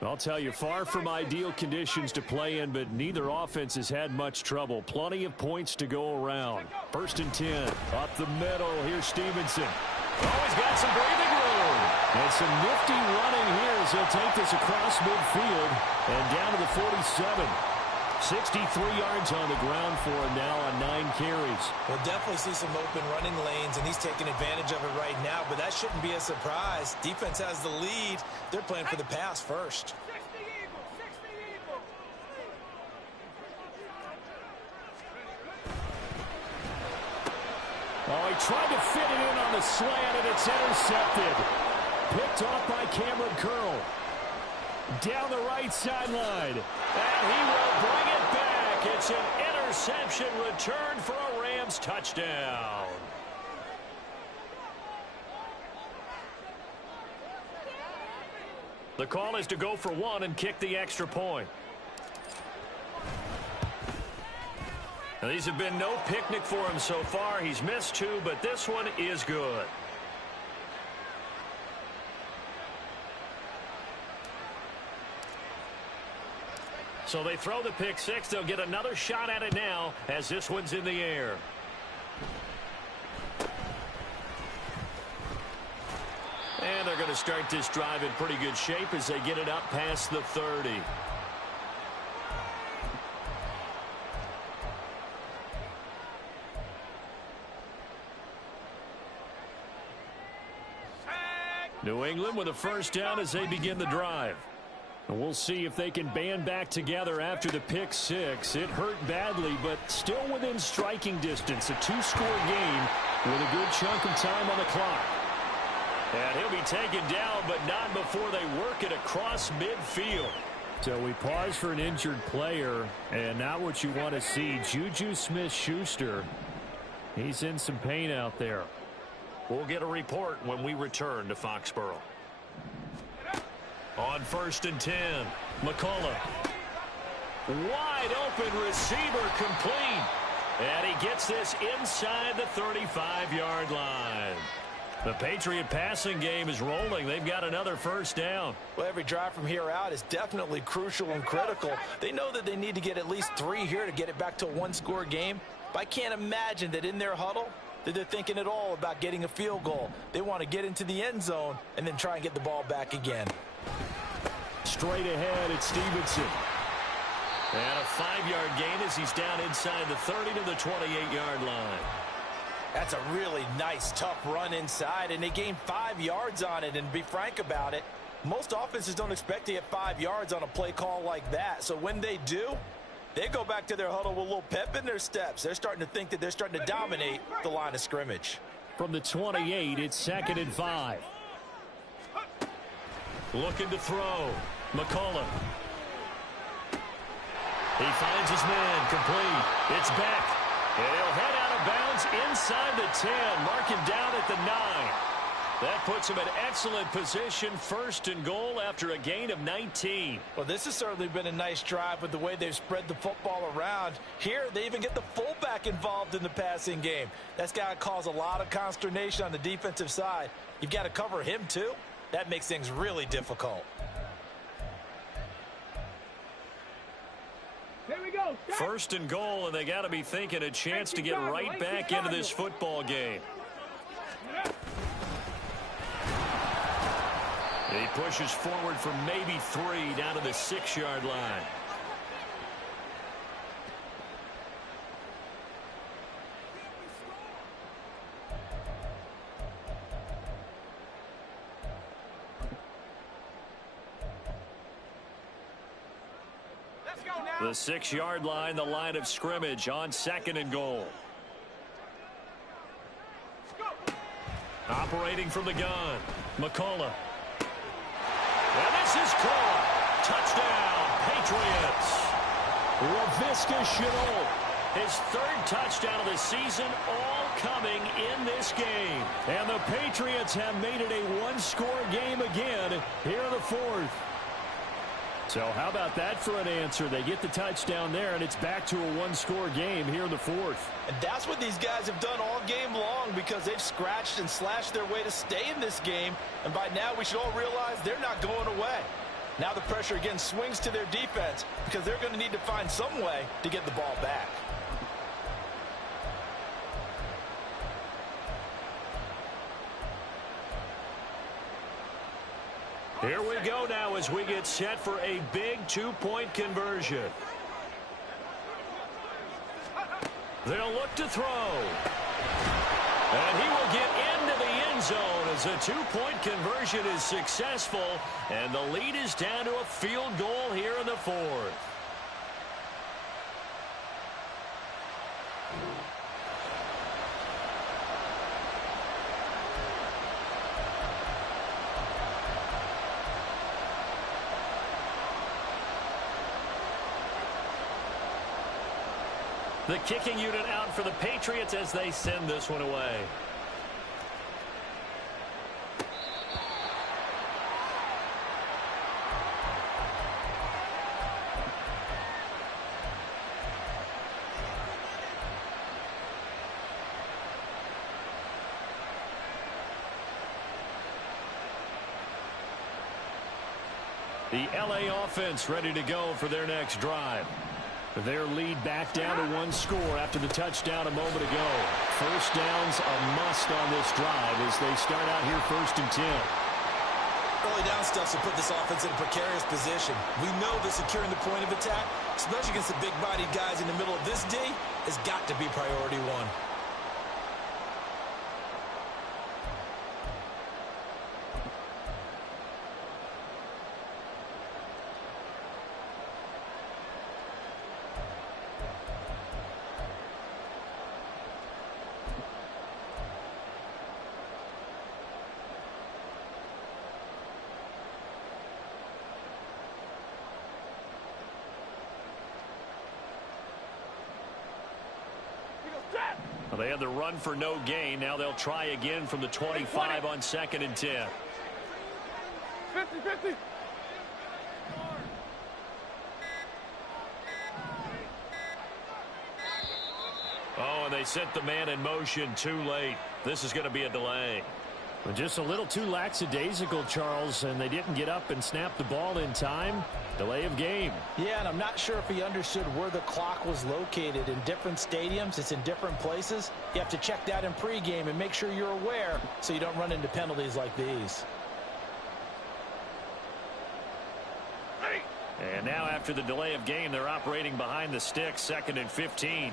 I'll tell you, far from ideal conditions to play in, but neither offense has had much trouble. Plenty of points to go around. 1st and 10. Up the middle. Here's Stevenson. Oh, he's got some breathing room. And some nifty running here as he'll take this across midfield and down to the 47. 63 yards on the ground for him now on 9 carries. We'll definitely see some open running lanes, and he's taking advantage of it right now, but that shouldn't be a surprise. Defense has the lead. They're playing for the pass first. 60 Eagles, 60 Eagles. Oh, he tried to fit it in on the slant, and it's intercepted. Picked off by Cameron Curl. Down the right sideline. And he will bring it back. It's an interception return for a Rams touchdown. The call is to go for 1 and kick the extra point. Now, these have been no picnic for him so far. He's missed 2, but this one is good. So they throw the pick 6. They'll get another shot at it now as this one's in the air. And they're going to start this drive in pretty good shape as they get it up past the 30. New England with a first down as they begin the drive. And we'll see if they can band back together after the pick 6. It hurt badly, but still within striking distance. A 2-score game with a good chunk of time on the clock. And he'll be taken down, but not before they work it across midfield. So we pause for an injured player, and not what you want to see. Juju Smith-Schuster, he's in some pain out there. We'll get a report when we return to Foxborough. On 1st and 10, McCullough. Wide open receiver complete. And he gets this inside the 35-yard line. The Patriot passing game is rolling. They've got another first down. Well, every drive from here out is definitely crucial and critical. They know that they need to get at least 3 here to get it back to a 1-score game. But I can't imagine that in their huddle that they're thinking at all about getting a field goal. They want to get into the end zone and then try and get the ball back again. Straight ahead, it's Stevenson. And a 5-yard gain as he's down inside the 30 to the 28-yard line. That's a really nice, tough run inside, and they gained 5 yards on it. And be frank about it, most offenses don't expect to get 5 yards on a play call like that. So when they do, they go back to their huddle with a little pep in their steps. They're starting to think that they're starting to dominate the line of scrimmage. From the 28, it's 2nd and 5. Looking to throw. McCullough. He finds his man complete. It's Beck. And he'll head out of bounds inside the 10. Marking down at the 9. That puts him in excellent position. 1st and goal after a gain of 19. Well, this has certainly been a nice drive with the way they've spread the football around. Here, they even get the fullback involved in the passing game. That's got to cause a lot of consternation on the defensive side. You've got to cover him, too. That makes things really difficult. Here we go. 1st and goal, and they got to be thinking a chance to get right back into this football game. He pushes forward for maybe 3 down to the 6-yard line. The 6-yard line, the line of scrimmage on 2nd and goal. Operating from the gun, McCullough. And this is caught. Touchdown, Patriots. Laviska Shenault, his 3rd touchdown of the season, all coming in this game. And the Patriots have made it a 1-score game again here in the 4th. So how about that for an answer? They get the touchdown there, and it's back to a 1-score game here in the 4th. And that's what these guys have done all game long, because they've scratched and slashed their way to stay in this game. And by now, we should all realize they're not going away. Now the pressure again swings to their defense because they're going to need to find some way to get the ball back. Here we go now as we get set for a big two-point conversion. They'll look to throw. And he will get into the end zone as a two-point conversion is successful. And the lead is down to a field goal here in the fourth. The kicking unit out for the Patriots as they send this one away. The LA offense ready to go for their next drive. Their lead back down to one score after the touchdown a moment ago. First down's a must on this drive as they start out here 1st and 10. Early down stuff will put this offense in a precarious position. We know that securing the point of attack, especially against the big-bodied guys in the middle of this D, has got to be priority one. Well, they had the run for no gain. Now they'll try again from the 25 on 2nd and 10. 50-50. Oh, and they sent the man in motion too late. This is going to be a delay. Just a little too lackadaisical, Charles, and they didn't get up and snap the ball in time. Delay of game. Yeah, and I'm not sure if he understood where the clock was located. In different stadiums, it's in different places. You have to check that in pregame and make sure you're aware so you don't run into penalties like these. And now after the delay of game, they're operating behind the sticks, 2nd and 15.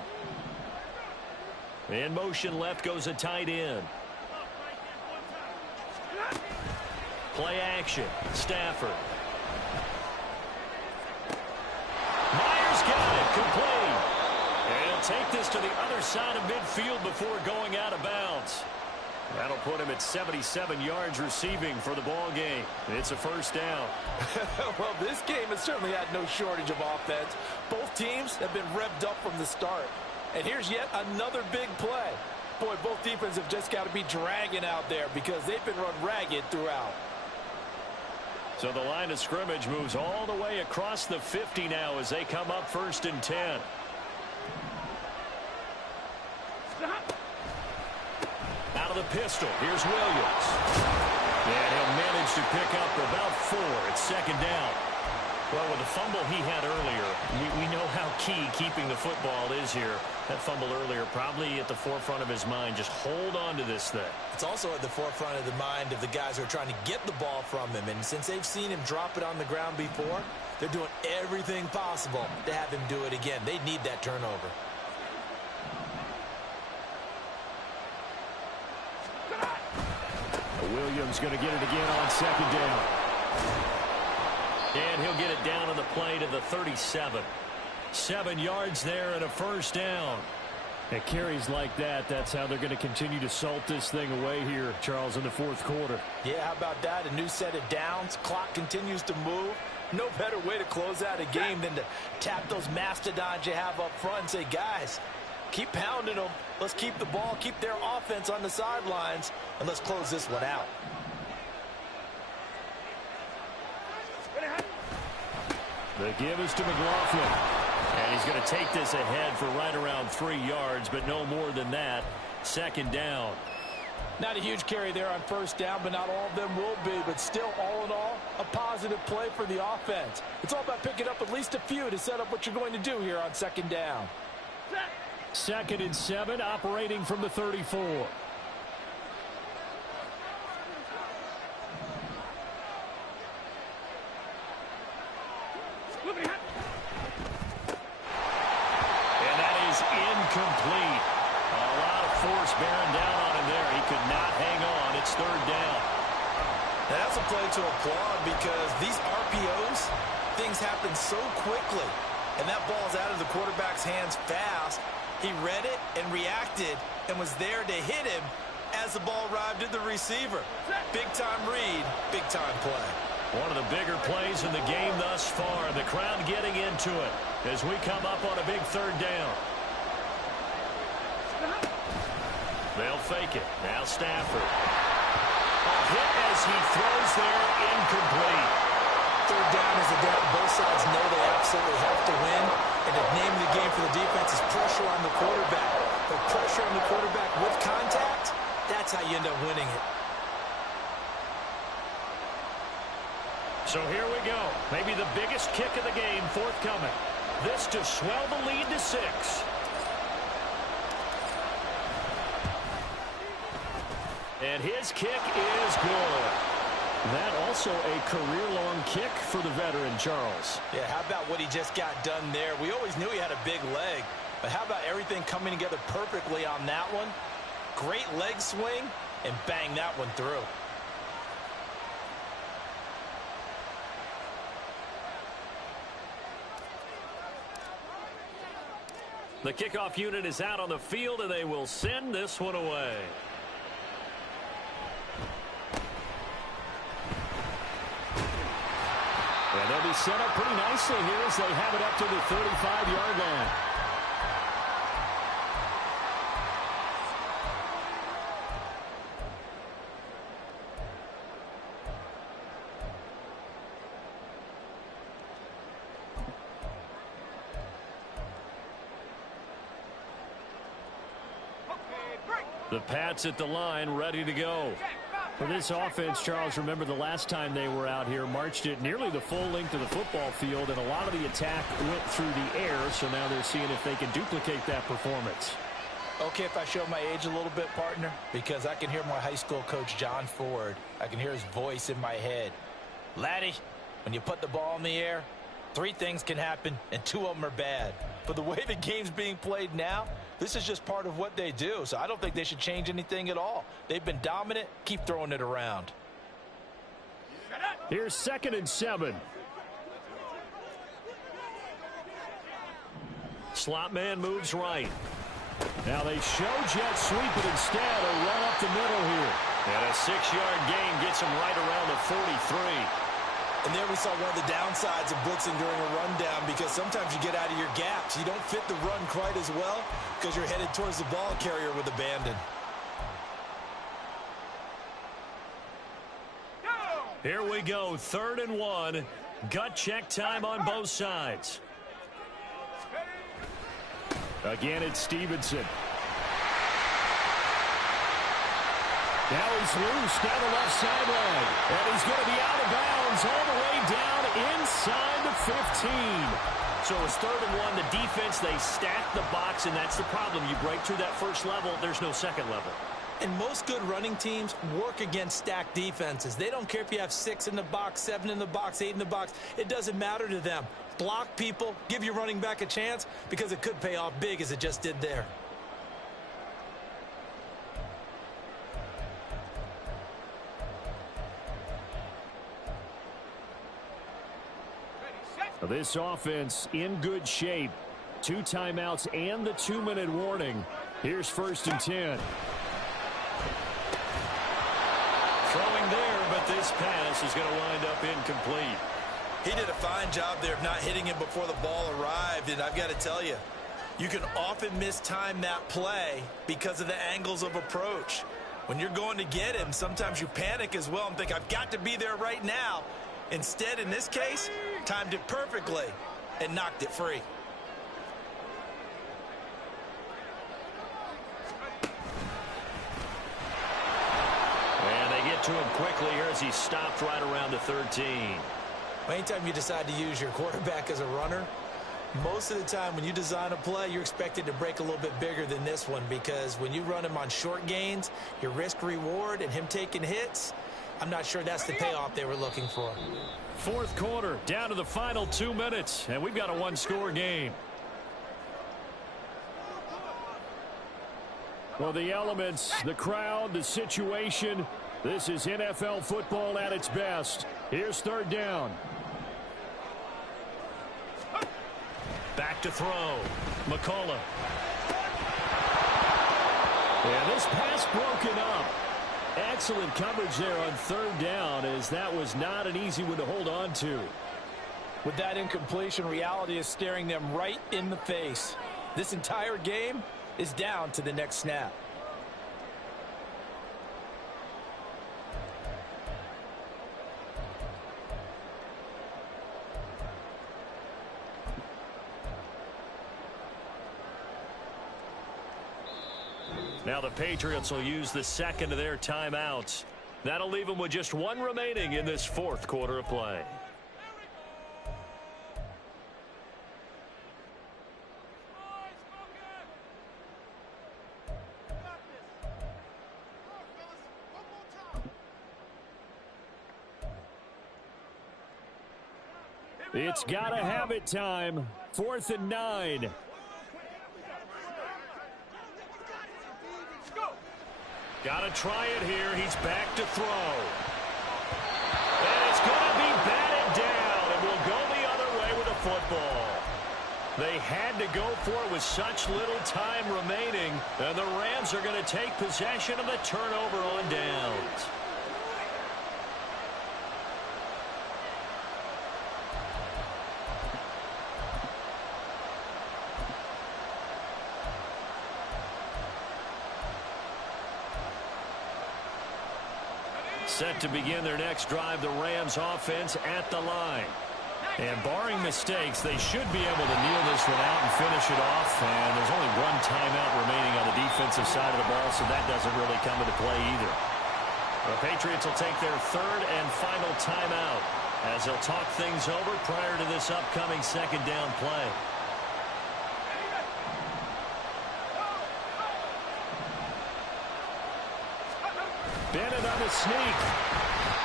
In motion left goes a tight end. Play action. Stafford. Myers got it. Complete. And he'll take this to the other side of midfield before going out of bounds. That'll put him at 77 yards receiving for the ball game. It's a first down. Well, this game has certainly had no shortage of offense. Both teams have been revved up from the start. And here's yet another big play. Boy, both defenses have just got to be dragging out there because they've been run ragged throughout. So the line of scrimmage moves all the way across the 50 now as they come up 1st and 10. Out of the pistol, here's Williams. And he'll manage to pick up about 4 at 2nd down. Well, with the fumble he had earlier, we know how key keeping the football is here. That fumble earlier probably at the forefront of his mind. Just hold on to this thing. It's also at the forefront of the mind of the guys who are trying to get the ball from him. And since they've seen him drop it on the ground before, they're doing everything possible to have him do it again. They need that turnover. Williams going to get it again on 2nd down. And he'll get it down on the play to the 37. 7 yards there and a first down. At carries like that, that's how they're going to continue to salt this thing away here, Charles, in the 4th quarter. Yeah, how about that? A new set of downs. Clock continues to move. No better way to close out a game than to tap those mastodons you have up front and say, guys, keep pounding them. Let's keep the ball, keep their offense on the sidelines, and let's close this one out. The give is to McLaughlin. And he's going to take this ahead for right around 3 yards, but no more than that. 2nd down. Not a huge carry there on first down, but not all of them will be. But still, all in all, a positive play for the offense. It's all about picking up at least a few to set up what you're going to do here on second down. 2nd and 7, operating from the 34. And that is incomplete. A lot of force bearing down on him there. He could not hang on. It's 3rd down. Now, that's a play to applaud because these RPOs, things happen so quickly. And that ball's out of the quarterback's hands fast. He read it and reacted and was there to hit him as the ball arrived at the receiver. Big-time read, big-time play. One of the bigger plays in the game thus far. The crowd getting into it as we come up on a big 3rd down. They'll fake it. Now Stafford. A hit as he throws there, incomplete. 3rd down is a down. Both sides know they absolutely have to win. And the name of the game for the defense is pressure on the quarterback. But pressure on the quarterback with contact, that's how you end up winning it. So here we go. Maybe the biggest kick of the game forthcoming. This to swell the lead to 6. And his kick is good. That also a career-long kick for the veteran, Charles. Yeah, how about what he just got done there? We always knew he had a big leg, but how about everything coming together perfectly on that one? Great leg swing, and bang that one through. The kickoff unit is out on the field, and they will send this one away. And they'll be set up pretty nicely here as they have it up to the 35-yard line. The Pats at the line, ready to go. For this offense, Charles, remember the last time they were out here, marched it nearly the full length of the football field, and a lot of the attack went through the air, so now they're seeing if they can duplicate that performance. Okay, if I show my age a little bit, partner, because I can hear my high school coach, John Ford. I can hear his voice in my head. Laddie, when you put the ball in the air, 3 things can happen, and 2 of them are bad. But the way the game's being played now, this is just part of what they do, so I don't think they should change anything at all. They've been dominant. Keep throwing it around. Here's 2nd and 7. Slot man moves right. Now they show jet sweep, but instead a run up the middle here. And a 6-yard gain gets him right around the 43. And there we saw one of the downsides of blitzing during a rundown, because sometimes you get out of your gaps. You don't fit the run quite as well because you're headed towards the ball carrier with abandon. Here we go, 3rd and 1. Gut check time on both sides. Again, it's Stevenson. Now he's loose down the left sideline. And he's going to be out of bounds all the way down inside the 15. So it's 3rd and 1. The defense, they stack the box, and that's the problem. You break through that first level, there's no second level. And most good running teams work against stacked defenses. They don't care if you have 6 in the box, 7 in the box, 8 in the box. It doesn't matter to them. Block people, give your running back a chance, because it could pay off big as it just did there. This offense in good shape. 2 timeouts and the 2-minute warning. Here's 1st and 10. Throwing there, but this pass is going to wind up incomplete. He did a fine job there of not hitting him before the ball arrived, and I've got to tell you, you can often mistime that play because of the angles of approach. When you're going to get him, sometimes you panic as well and think, I've got to be there right now. Instead, in this case, timed it perfectly and knocked it free. to him quickly here as he stopped right around the 13. Anytime you decide to use your quarterback as a runner, most of the time when you design a play, you're expected to break a little bit bigger than this one, because when you run him on short gains, your risk-reward and him taking hits, I'm not sure that's the payoff they were looking for. Fourth quarter, down to the final 2 minutes, and we've got a one-score game. Well, the elements, the crowd, the situation, this is NFL football at its best. Here's third down. Back to throw. McCullough. And this pass broken up. Excellent coverage there on third down, as that was not an easy one to hold on to. With that incompletion, reality is staring them right in the face. This entire game is down to the next snap. Now the Patriots will use the second of their timeouts. That'll leave them with just one remaining in this fourth quarter of play. It's gotta have it time. 4th and 9. Gotta try it here. He's back to throw. And it's going to be batted down, and will go the other way with the football. They had to go for it with such little time remaining, and the Rams are going to take possession of the turnover on downs. Set to begin their next drive, the Rams offense at the line. And barring mistakes, they should be able to kneel this one out and finish it off. And there's only one timeout remaining on the defensive side of the ball, so that doesn't really come into play either. The Patriots will take their third and final timeout as they'll talk things over prior to this upcoming second down play. Bennett on the sneak.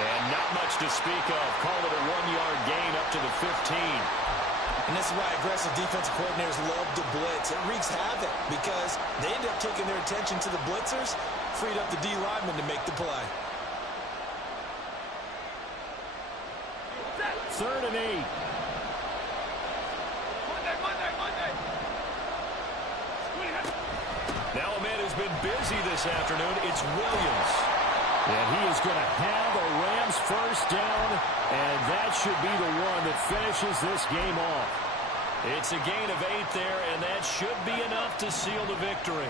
And not much to speak of. Call it a 1-yard gain up to the 15. And this is why aggressive defensive coordinators love to blitz. It wreaks havoc because they end up taking their attention to the blitzers, freed up the D lineman to make the play. 3rd and 8. Now a man who's been busy this afternoon, it's Williams. And he is going to have a Rams first down, and that should be the one that finishes this game off. It's a gain of 8 there, and that should be enough to seal the victory.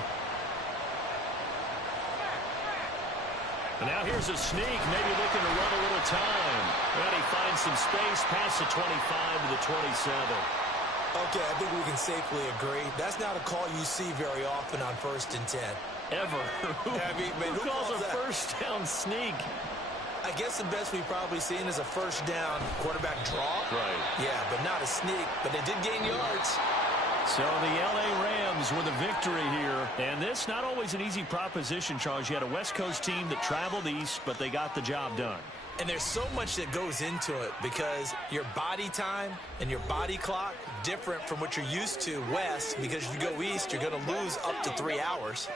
And now here's a sneak, maybe looking to run a little time. And he finds some space past the 25 to the 27. Okay, I think we can safely agree. That's not a call you see very often on 1st and 10. Ever. Who calls a first down sneak? I guess the best we've probably seen is a first down quarterback draw. Right. Yeah, but not a sneak. But they did gain yards. So the L.A. Rams with a victory here. And this not always an easy proposition, Charles. You had a West Coast team that traveled east, but they got the job done. And there's so much that goes into it because your body time and your body clock different from what you're used to west, because if you go east, you're going to lose up to 3 hours.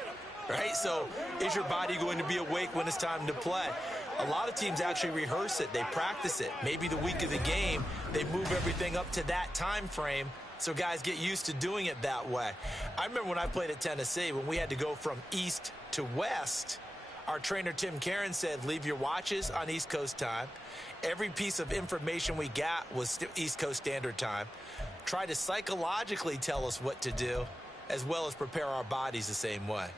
Right? So is your body going to be awake when it's time to play? A lot of teams actually rehearse it. They practice it. Maybe the week of the game, they move everything up to that time frame so guys get used to doing it that way. I remember when I played at Tennessee, when we had to go from east to west, our trainer Tim Karen said, leave your watches on East Coast time. Every piece of information we got was East Coast Standard Time. Try to psychologically tell us what to do, as well as prepare our bodies the same way.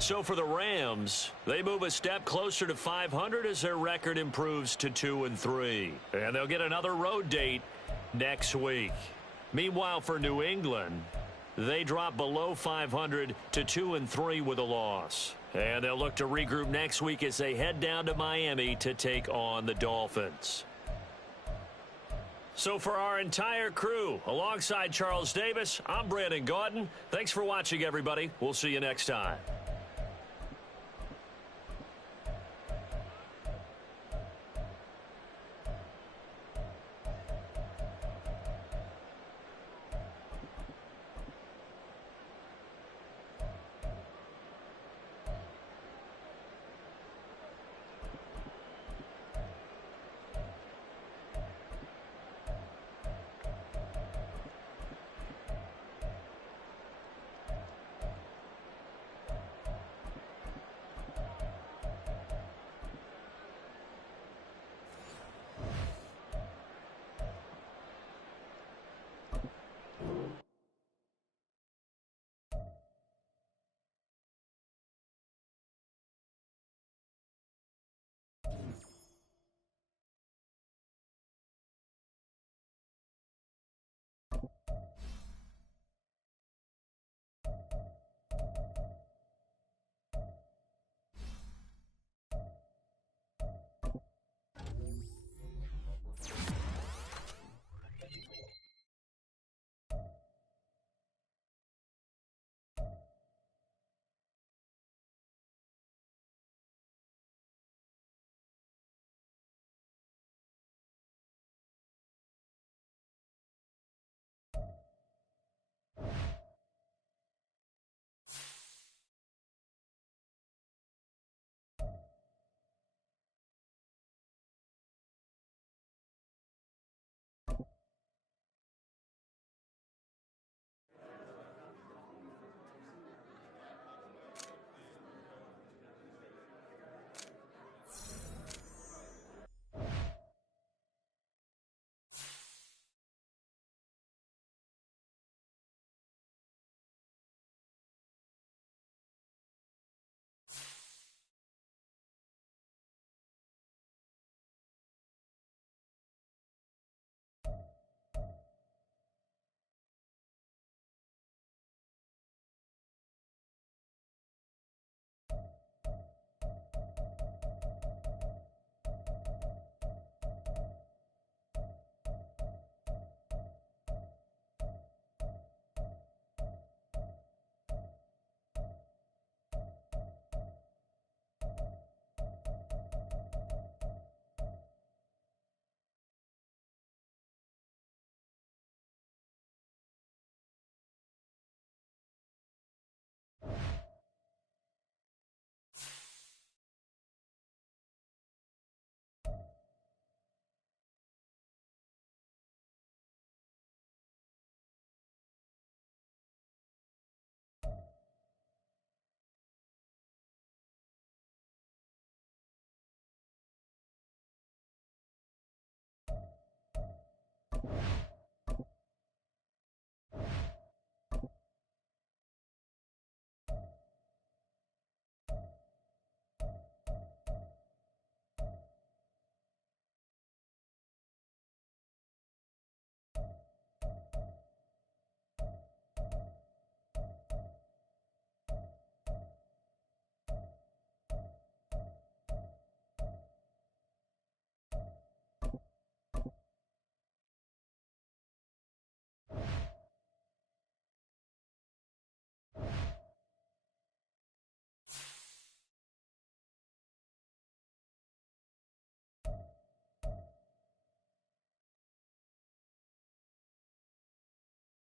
So for the Rams, they move a step closer to 500 as their record improves to 2-3. And they'll get another road date next week. Meanwhile, for New England, They drop below 500 to 2-3 with a loss. And they'll look to regroup next week as they head down to Miami to take on the Dolphins. So for our entire crew, alongside Charles Davis, I'm Brandon Gaudin. Thanks for watching, everybody. We'll see you next time.